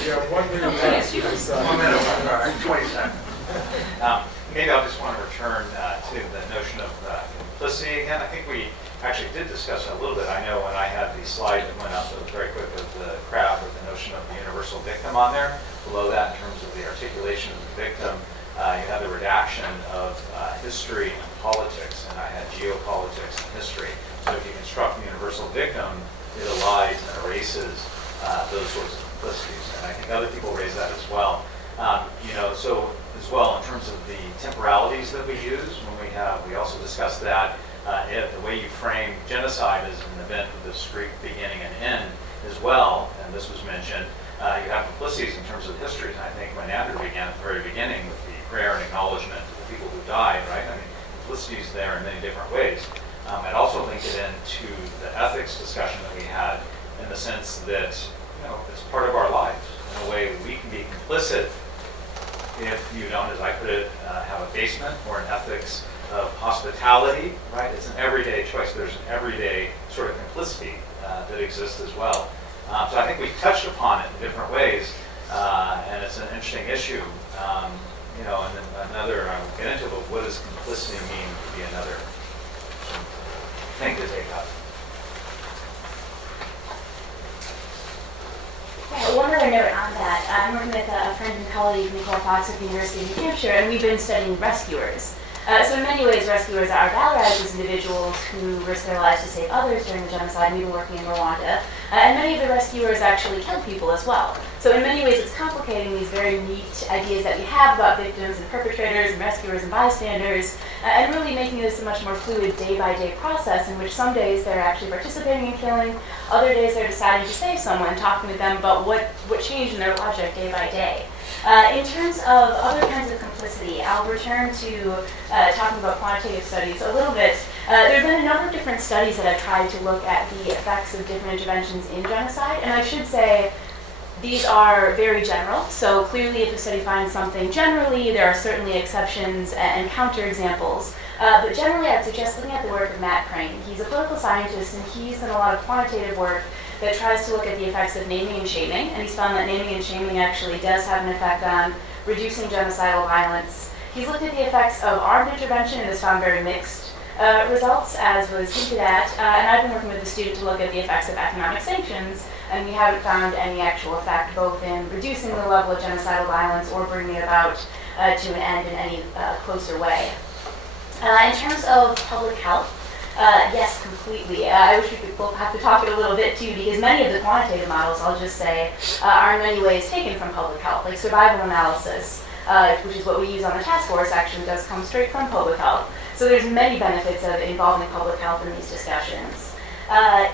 Yeah, one minute. Yes, you can. 1 minute, 20 seconds. Maybe I'll just want to return to the notion of complicity again. I think we actually did discuss it a little bit. I know when I had the slide that went up, it was very quick with the crowd with the notion of the universal victim on there. Below that, in terms of the articulation of the victim, you have the redaction of history and politics, and I had geopolitics and history. So if you construct the universal victim, it elides and erases those sorts of complicities. And I think other people raise that as well. So as well in terms of the temporalities that we use when we also discussed that the way you frame genocide as an event with a discrete beginning and end as well, and this was mentioned, you have complicities in terms of history. And I think when Andrew began at the very beginning with the prayer and acknowledgement of the people who died, right? I mean, complicities there in many different ways. I'd also link it into the ethics discussion that we had, in the sense that it's part of our lives. In a way, we can be complicit if you don't, as I put it, have a basement or an ethics of hospitality, right? It's an everyday choice. There's an everyday sort of complicity that exists as well. So I think we touched upon it in different ways, and it's an interesting issue. And then another, I will get into, but what does complicity mean to be another thing to take up? Yeah, one other note on that. I'm working with a friend and colleague, McElrath, at the University of New Hampshire, and we've been studying rescuers. So in many ways, rescuers are valorized as individuals who risk their lives to save others during the genocide. We've been working in Rwanda. And many of the rescuers actually kill people as well. So in many ways, it's complicating these very neat ideas that we have about victims and perpetrators and rescuers and bystanders, and really making this a much more fluid day-by-day process in which some days they're actually participating in killing, other days they're deciding to save someone, talking with them about what changed in their logic day by day. In terms of other kinds of complicity, I'll return to talking about quantitative studies a little bit. There have been a number of different studies that have tried to look at the effects of different interventions in genocide, and I should say these are very general. So clearly if a study finds something generally, there are certainly exceptions and counterexamples. But generally I'd suggest looking at the work of Matt Crane. He's a political scientist, and he's done a lot of quantitative work that tries to look at the effects of naming and shaming, and he's found that naming and shaming actually does have an effect on reducing genocidal violence. He's looked at the effects of armed intervention and has found very mixed results, as was hinted at, and I've been working with a student to look at the effects of economic sanctions, and we haven't found any actual effect both in reducing the level of genocidal violence or bringing it about to an end in any closer way. In terms of public health, yes, completely. I wish we could both have to talk it a little bit too, because many of the quantitative models, I'll just say, are in many ways taken from public health, like survival analysis, which is what we use on the task force, actually does come straight from public health. So there's many benefits of involving public health in these discussions.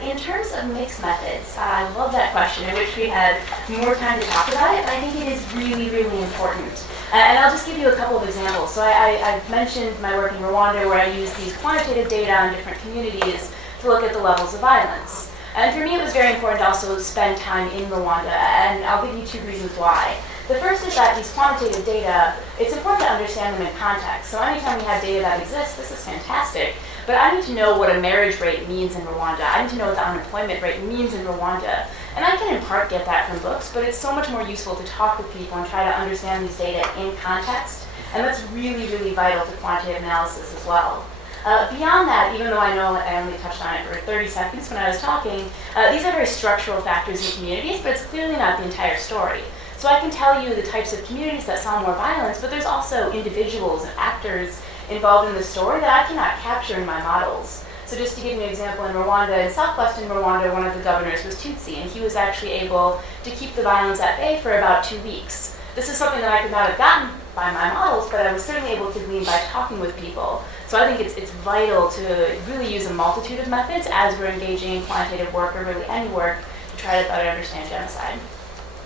In terms of mixed methods, I love that question. I wish we had more time to talk about it, but I think it is really, really important. And I'll just give you a couple of examples. So I've mentioned my work in Rwanda, where I use these quantitative data on different communities to look at the levels of violence. And for me, it was very important to also spend time in Rwanda, and I'll give you two reasons why. The first is that these quantitative data, it's important to understand them in context. So anytime we have data that exists, this is fantastic. But I need to know what a marriage rate means in Rwanda. I need to know what the unemployment rate means in Rwanda. And I can in part get that from books, but it's so much more useful to talk with people and try to understand these data in context. And that's really, really vital to quantitative analysis as well. Beyond that, even though I know I only touched on it for 30 seconds when I was talking, these are very structural factors in communities, but it's clearly not the entire story. So I can tell you the types of communities that saw more violence, but there's also individuals and actors involved in the story that I cannot capture in my models. So just to give you an example, in Rwanda, in southwestern Rwanda, one of the governors was Tutsi, and he was actually able to keep the violence at bay for about 2 weeks. This is something that I could not have gotten by my models, but I was certainly able to glean by talking with people. So I think it's vital to really use a multitude of methods as we're engaging in quantitative work or really any work to try to better understand genocide.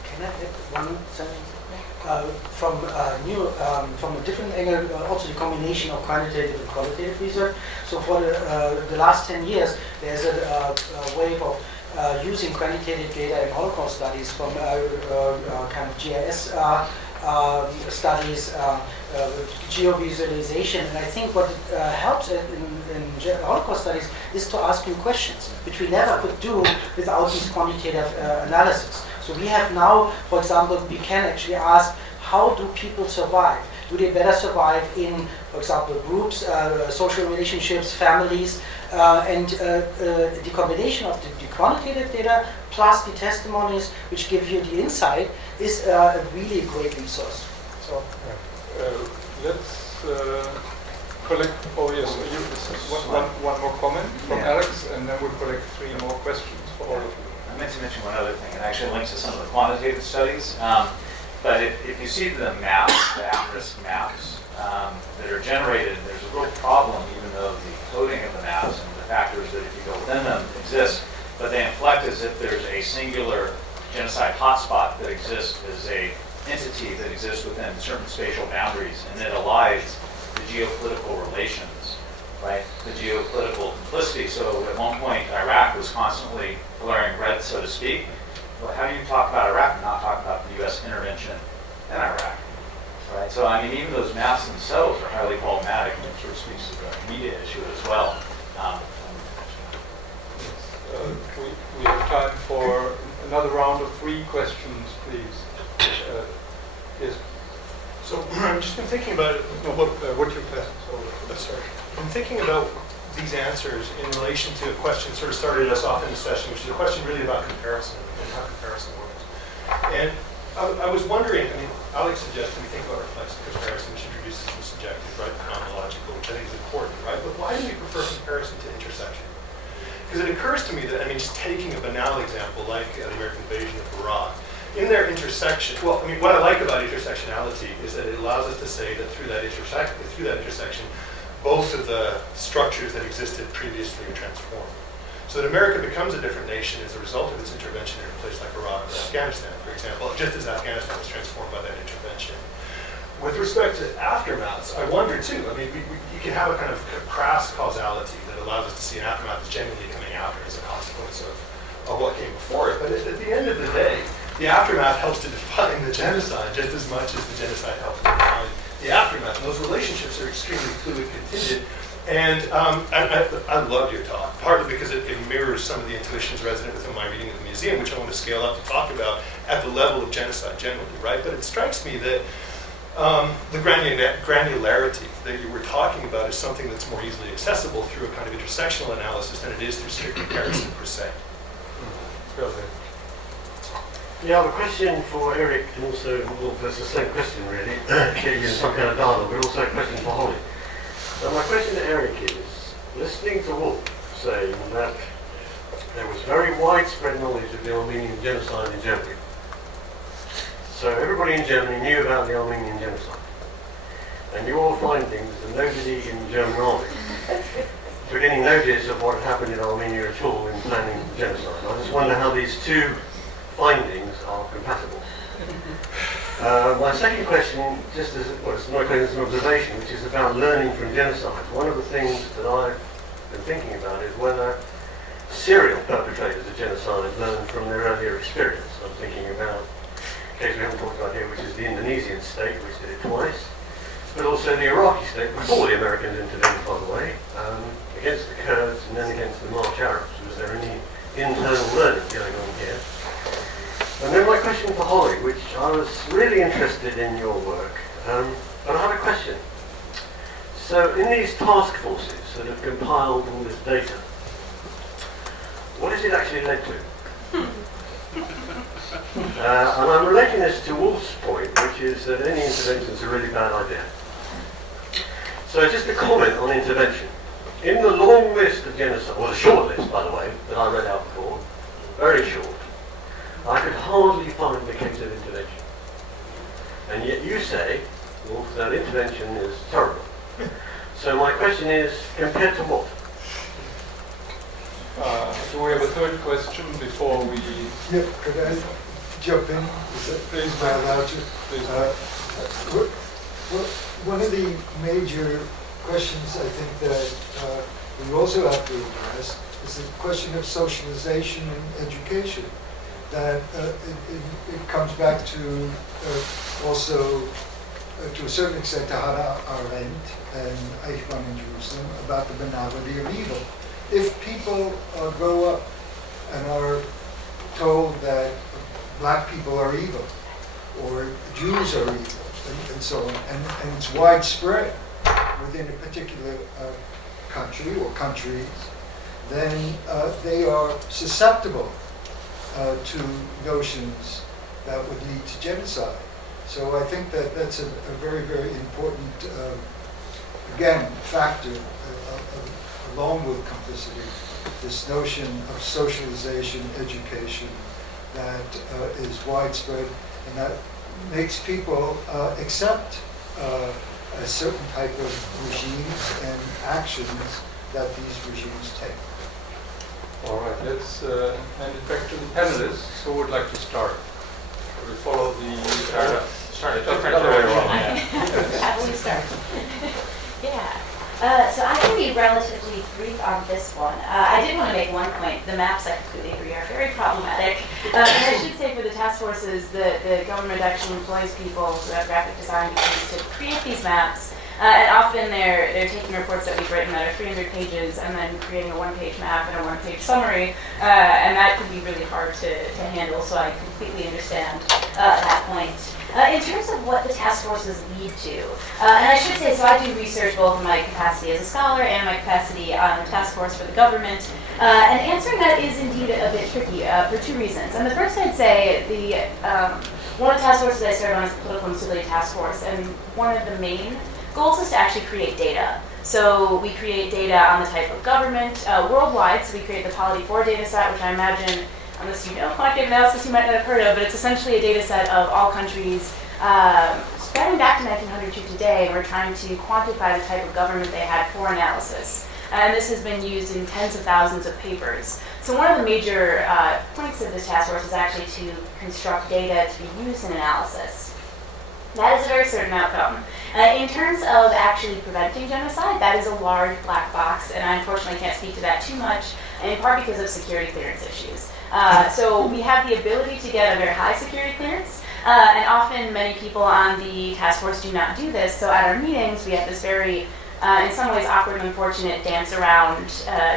Can I add one sentence? From a different angle, also the combination of quantitative and qualitative research. So for the last 10 years, there's a wave of using quantitative data in Holocaust studies from kind of GIS studies, geovisualization, and I think what helps in Holocaust studies is to ask new questions, which we never could do without these quantitative analysis. So we have now, for example, we can actually ask, how do people survive? Do they better survive in, for example, groups, social relationships, families, and the combination of the quantitative data plus the testimonies, which give you the insight, is a really great resource. So let's collect. Oh yes, one more comment from Alex, and then we'll collect 3 more questions for all of you. I meant to mention one other thing. It actually links to some of the quantitative studies. But if you see the maps, the at-risk maps that are generated, there's a real problem, even though the coding of the maps and the factors that if you go within them exist, but they inflect as if there's a singular genocide hotspot that exists as a entity that exists within certain spatial boundaries, and it elides the geopolitical relations, right? The geopolitical complicity. So at one point, Iraq was constantly glaring red, so to speak. Well, how do you talk about Iraq and not talk about the U.S. intervention in Iraq, right? So I mean, even those maps themselves are highly problematic, and it sort of speaks to the media issue as well. We have time for another round of 3 questions, please. Yes. So I've just been thinking about it. No, what's your question? Sorry. I'm thinking about these answers in relation to a question sort of started us off in the session, which is a question really about comparison and how comparison works. And I was wondering, I mean, Alex suggested we think about reflexive comparison, which introduces the subjective, right, the chronological, which I think is important, right? But why do we prefer comparison to intersection? Because it occurs to me that, I mean, just taking a banal example like the American invasion of Iraq, in their intersection, well, I mean, what I like about intersectionality is that it allows us to say that through that intersection, both of the structures that existed previously are transformed. So that America becomes a different nation as a result of its intervention in a place like Iraq or Afghanistan, for example, just as Afghanistan was transformed by that intervention. With respect to aftermaths, I wonder too, I mean, you can have a kind of crass causality that allows us to see an aftermath that's genuinely coming after as a consequence of what came before it. But at the end of the day, the aftermath helps to define the genocide just as much as the genocide helps to define the aftermath. And those relationships are extremely fluid, contingent. And I love your talk, partly because it mirrors some of the intuitions resident within my reading of the museum, which I want to scale up to talk about at the level of genocide generally, right? But it strikes me that the granularity that you were talking about is something that's more easily accessible through a kind of intersectional analysis than it is through strict comparison per se. Yeah, I have a question for Eric, and also, well, that's the same question really, get you in some kind of dialogue, but also a question for Hollie. So my question to Eric is, listening to Wolf saying that there was very widespread knowledge of the Armenian genocide in Germany. So everybody in Germany knew about the Armenian genocide. And your findings, and nobody in the German army took any notice of what happened in Armenia at all in planning genocide. I just wonder how these 2 findings are compatible. My second question, just as it's not as an observation, which is about learning from genocide. One of the things that I've been thinking about is whether serial perpetrators of genocide learn from their earlier experience. I'm thinking about a case we haven't talked about here, which is the Indonesian state, which did it twice, but also the Iraqi state, before the Americans intervened, by the way, against the Kurds and then against the March Arabs. Was there any internal learning going on here? And then my question for Hollie, which I was really interested in your work, but I have a question. So in these task forces that have compiled all this data, what has it actually led to? And I'm relating this to Wolf's point, which is that any intervention is a really bad idea. So just a comment on intervention. In the long list of genocide, or the short list, by the way, that I read out before, very short, I could hardly find the case of intervention. And yet you say, Wolf, that intervention is terrible. So my question is, compared to what? Do we have a third question before we... Yeah, could I jump in? Is that allowed to? One of the major questions I think that we also have to address is the question of socialization and education. That it comes back to also to a certain extent to Hannah Arendt and Eichmann in Jerusalem about the banality of evil. If people grow up and are told that black people are evil or Jews are evil and so on, and it's widespread within a particular country or countries, then they are susceptible to notions that would lead to genocide. So I think that that's a very, very important, again, factor along with complicity, this notion of socialization, education that is widespread and that makes people accept a certain type of regimes and actions that these regimes take. All right, let's hand it back to the panelists. Who would like to start? We follow the... Start a different order. Happily start. Yeah. So I can be relatively brief on this one. I did want to make one point. The maps, I completely agree, are very problematic. And I should say for the task forces, the government actually employs people who have graphic design degrees to create these maps. And often they're taking reports that we've written that are 300 pages and then creating a one-page map and a one-page summary. And that can be really hard to handle, so I completely understand that point. In terms of what the task forces lead to, and I should say, so I do research both in my capacity as a scholar and my capacity on the task force for the government. And answering that is indeed a bit tricky for two reasons. And the first, I'd say, one of the task forces I serve on is the Political Instability Task Force, and one of the main goals is to actually create data. So we create data on the type of government worldwide. So we create the Polity 4 data set, which I imagine, unless you know quantitative analysis, you might not have heard of, but it's essentially a data set of all countries spreading back to 1900 to today, and we're trying to quantify the type of government they had for analysis. And this has been used in tens of thousands of papers. So one of the major points of this task force is actually to construct data to be used in analysis. That is a very certain outcome. In terms of actually preventing genocide, that is a large black box, and I unfortunately can't speak to that too much, in part because of security clearance issues. So we have the ability to get a very high security clearance, and often many people on the task force do not do this. So at our meetings, we have this very, in some ways, awkward and unfortunate dance around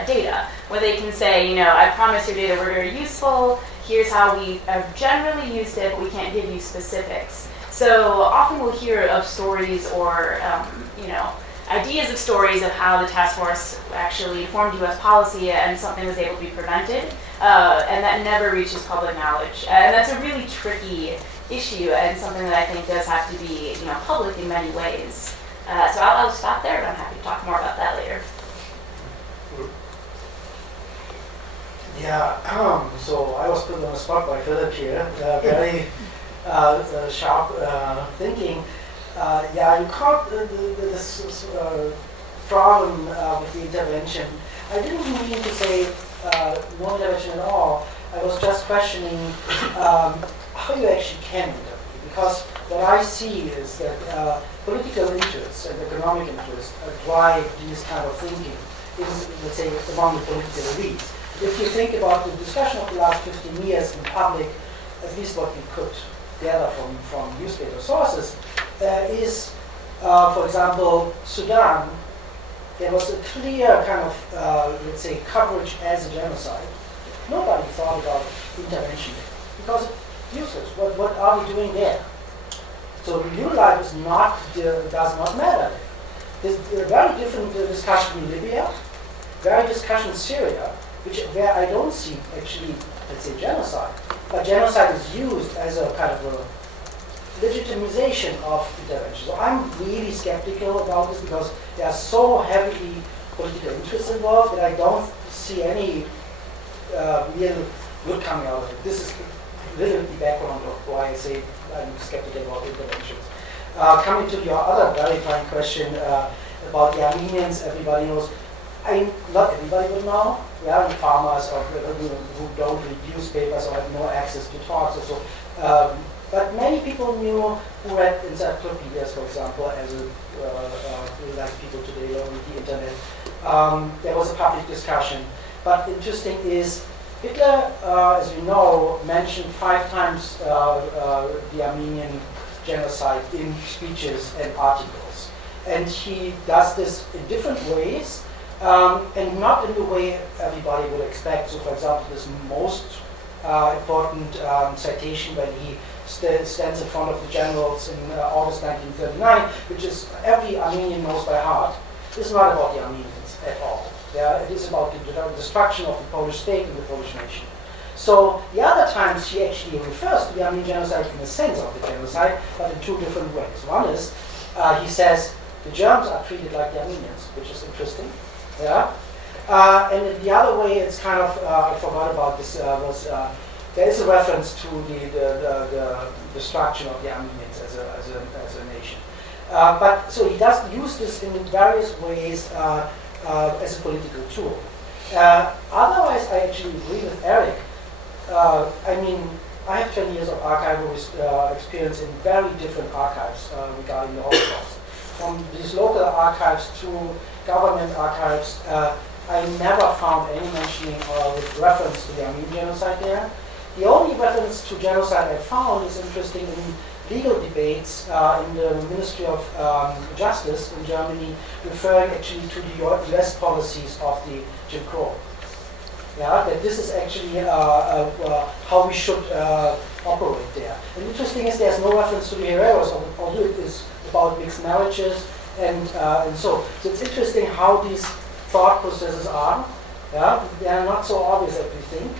data, where they can say, you know, I promise your data we're very useful, here's how we have generally used it, but we can't give you specifics. So often we'll hear of stories or, you know, ideas of stories of how the task force actually formed U.S. policy and something was able to be prevented, and that never reaches public knowledge. And that's a really tricky issue and something that I think does have to be, you know, public in many ways. So I'll stop there, but I'm happy to talk more about that later. Yeah, so I was put on the spot by Philip here. Very sharp thinking. Yeah, you caught this problem with the intervention. I didn't mean to say no intervention at all. I was just questioning how you actually can intervene. Because what I see is that political interests and economic interests drive these kind of thinking, let's say, among the political elites. If you think about the discussion of the last 15 years in public, at least what we could gather from newspaper sources, is, for example, Sudan. There was a clear kind of, let's say, coverage as a genocide. Nobody thought about intervention because it's useless. What are we doing there? So real life is not, does not matter. There's a very different discussion in Libya, very discussion in Syria, where I don't see actually, let's say, genocide. But genocide is used as a kind of a legitimization of intervention. So I'm really skeptical about this because there are so heavily political interests involved that I don't see any real good coming out of it. This is a little bit the background of why I say I'm skeptical about interventions. Coming to your other verifying question about the Armenians, everybody knows. Not everybody would know. Yeah, farmers or who don't read newspapers or have no access to talks or so. But many people knew who read encyclopedias, for example, as like people today learn with the internet. There was a public discussion. But interesting is Hitler, as we know, mentioned 5 times the Armenian genocide in speeches and articles. And he does this in different ways. And not in the way everybody would expect. So, for example, this most important citation when he stands in front of the generals in August 1939, which is every Armenian knows by heart, is not about the Armenians at all. It is about the destruction of the Polish state and the Polish nation. So the other times he actually refers to the Armenian genocide in the sense of the genocide, but in 2 different ways. One is he says the Germans are treated like the Armenians, which is interesting. Yeah, and the other way it's kind of I forgot about this there is a reference to the destruction of the Armenians as a nation. But so he does use this in various ways as a political tool. Otherwise, I actually agree with Eric. I mean, I have 10 years of archival experience in very different archives regarding the Holocaust, from these local archives to government archives. I never found any mentioning or reference to the Armenian genocide there. The only reference to genocide I found is interesting in legal debates in the Ministry of Justice in Germany, referring actually to the US policies of the Jim Crow. Yeah, that this is actually how we should operate there. And interesting is there's no reference to the Herreros, although it is about mixed marriages. And so it's interesting how these thought processes are. Yeah, they are not so obvious as we think.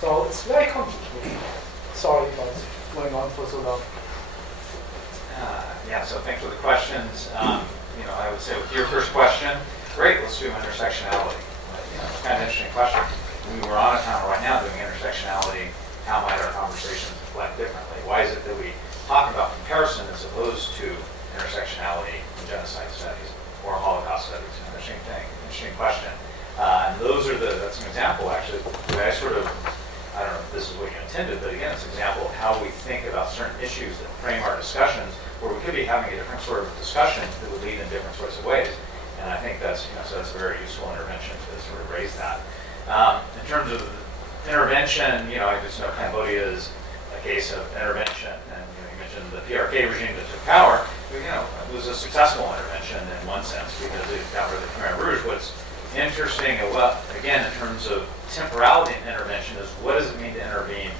So it's very complicated. Sorry about going on for so long. Yeah, so thanks for the questions. I would say with your first question, great, let's do intersectionality. It's kind of an interesting question. We were on a panel right now doing intersectionality. How might our conversations reflect differently? Why is it that we talk about comparison as opposed to intersectionality in genocide studies or Holocaust studies? Interesting thing, interesting question. And that's an example actually, where I don't know if this is what you intended, but again, it's an example of how we think about certain issues that frame our discussions, where we could be having a different sort of discussion that would lead in different sorts of ways. And I think that's, so that's a very useful intervention to sort of raise that. In terms of intervention, I just know Cambodia is a case of intervention, and you mentioned the PRK regime that took power. It was a successful intervention in one sense because it got rid of the Khmer Rouge. What's interesting, again, in terms of temporality in intervention, is what does it mean to intervene?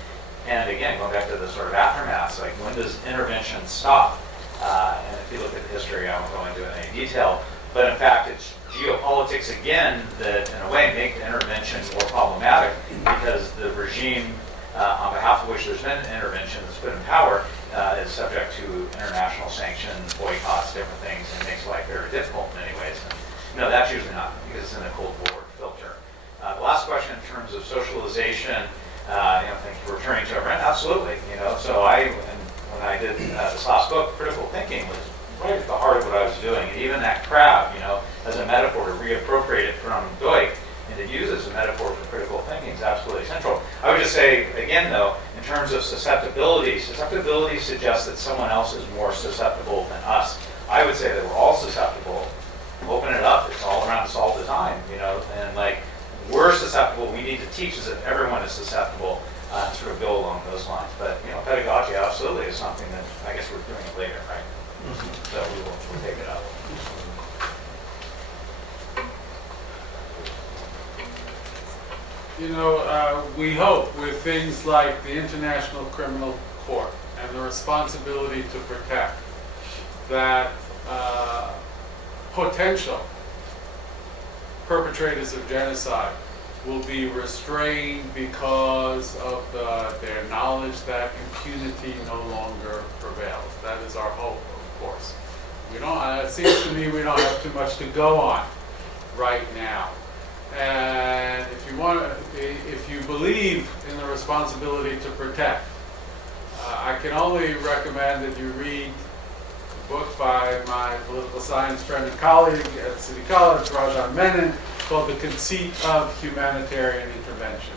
And again, going back to the sort of aftermath, like when does intervention stop? And if you look at the history, I won't go into it in any detail, but in fact, it's geopolitics again that, in a way, make the intervention more problematic because the regime on behalf of which there's been intervention that's put in power is subject to international sanctions, boycotts, different things, and makes life very difficult in many ways. And, that's usually not because it's in the Cold War filter. The last question in terms of socialization, thank you for returning to our friend. Absolutely. So when I did this last book, critical thinking was right at the heart of what I was doing. And even that crowd, as a metaphor to reappropriate it from Deutsch and to use it as a metaphor for critical thinking is absolutely central. I would just say, again, though, in terms of susceptibility suggests that someone else is more susceptible than us. I would say that we're all susceptible. Open it up. It's all around us all the time, and we're susceptible. We need to teach as if everyone is susceptible and sort of go along those lines. But, pedagogy absolutely is something that I guess we're doing it later, right? Mm-hmm. So we'll take it up. We hope with things like the International Criminal Court and the responsibility to protect that potential perpetrators of genocide will be restrained because of their knowledge that impunity no longer prevails. That is our hope, of course. It seems to me we don't have too much to go on right now. And if you believe in the responsibility to protect, I can only recommend that you read a book by my political science friend and colleague at City College, Rajan Menon, called The Conceit of Humanitarian Intervention.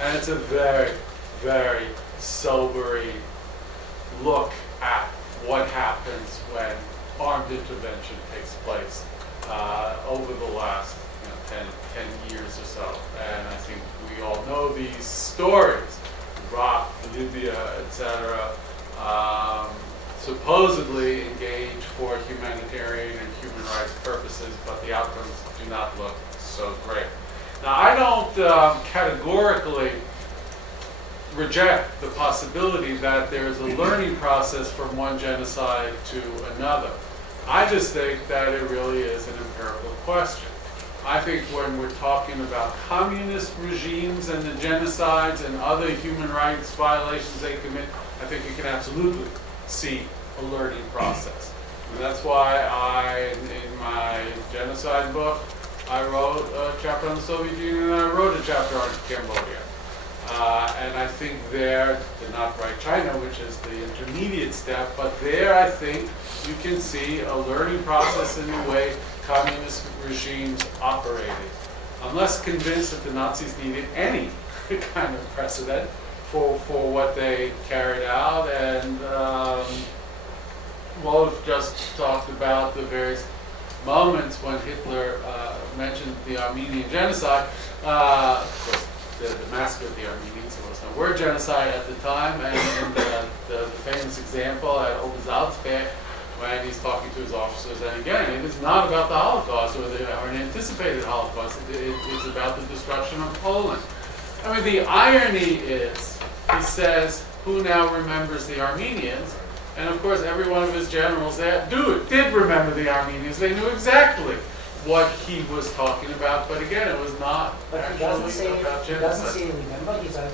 And it's a very, very sobering look at what happens when armed intervention takes place over the last 10 years or so. And I think we all know these stories, Iraq, Libya, etc., supposedly engaged for humanitarian and human rights purposes, but the outcomes do not look so great. Now, I don't categorically reject the possibility that there is a learning process from one genocide to another. I just think that it really is an empirical question. I think when we're talking about communist regimes and the genocides and other human rights violations they commit, I think you can absolutely see a learning process. And that's why in my genocide book, I wrote a chapter on the Soviet Union and I wrote a chapter on Cambodia. And I think there, did not write China, which is the intermediate step, but there I think you can see a learning process in the way communist regimes operated. I'm less convinced that the Nazis needed any kind of precedent for what they carried out, and Wolf just talked about the various moments when Hitler mentioned the Armenian genocide. Of course, the massacre of the Armenians, there was no word genocide at the time, and the famous example at Obersalzberg, when he's talking to his officers, and again, it is not about the Holocaust or an anticipated Holocaust, it's about the destruction of Poland. I mean, the irony is, he says, who now remembers the Armenians? And of course, every one of his generals there did remember the Armenians. They knew exactly what he was talking about, but again, it was not actually about genocide. He doesn't say remember, he says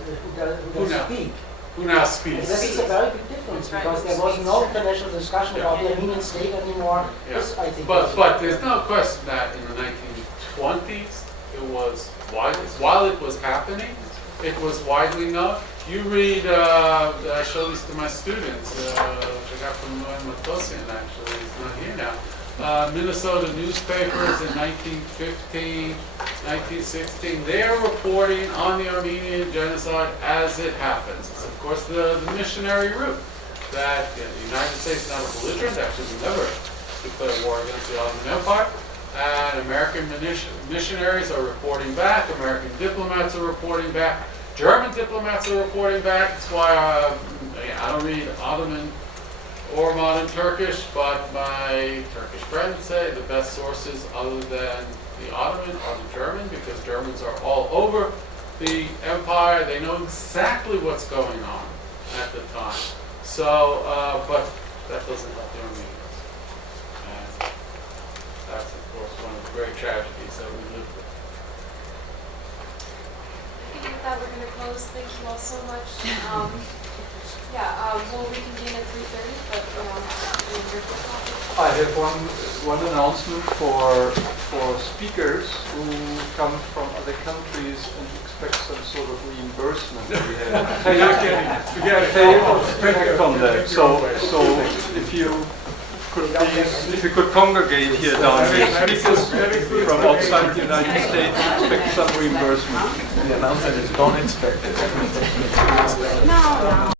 who does speak. Who now speaks. That is a very big difference, because there was no international discussion about the Armenian state anymore. Yeah. This, I think, but there's no question that in the 1920s, it was while it was happening, it was widely known. You read, I show these to my students, which I got from Matosian actually, he's not here now. Minnesota newspapers in 1915, 1916, they're reporting on the Armenian genocide as it happens. It's of course the missionary route that the United States is not a belligerent, actually we never declared war against the Ottoman Empire, and American missionaries are reporting back, American diplomats are reporting back, German diplomats are reporting back. That's why I don't read Ottoman or modern Turkish, but my Turkish friends say the best sources other than the Ottoman are the German, because Germans are all over the empire. They know exactly what's going on at the time. So, but that doesn't help the Armenians. And that's, of course, one of the great tragedies that we live with. I think with that we're going to close. Thank you all so much. We'll reconvene at 3:30, but I have one announcement for speakers who come from other countries and expect some sort of reimbursement. We have pay on that. So if you could congregate here down here, speakers from outside the United States expect some reimbursement. The announcement is don't expect it. No.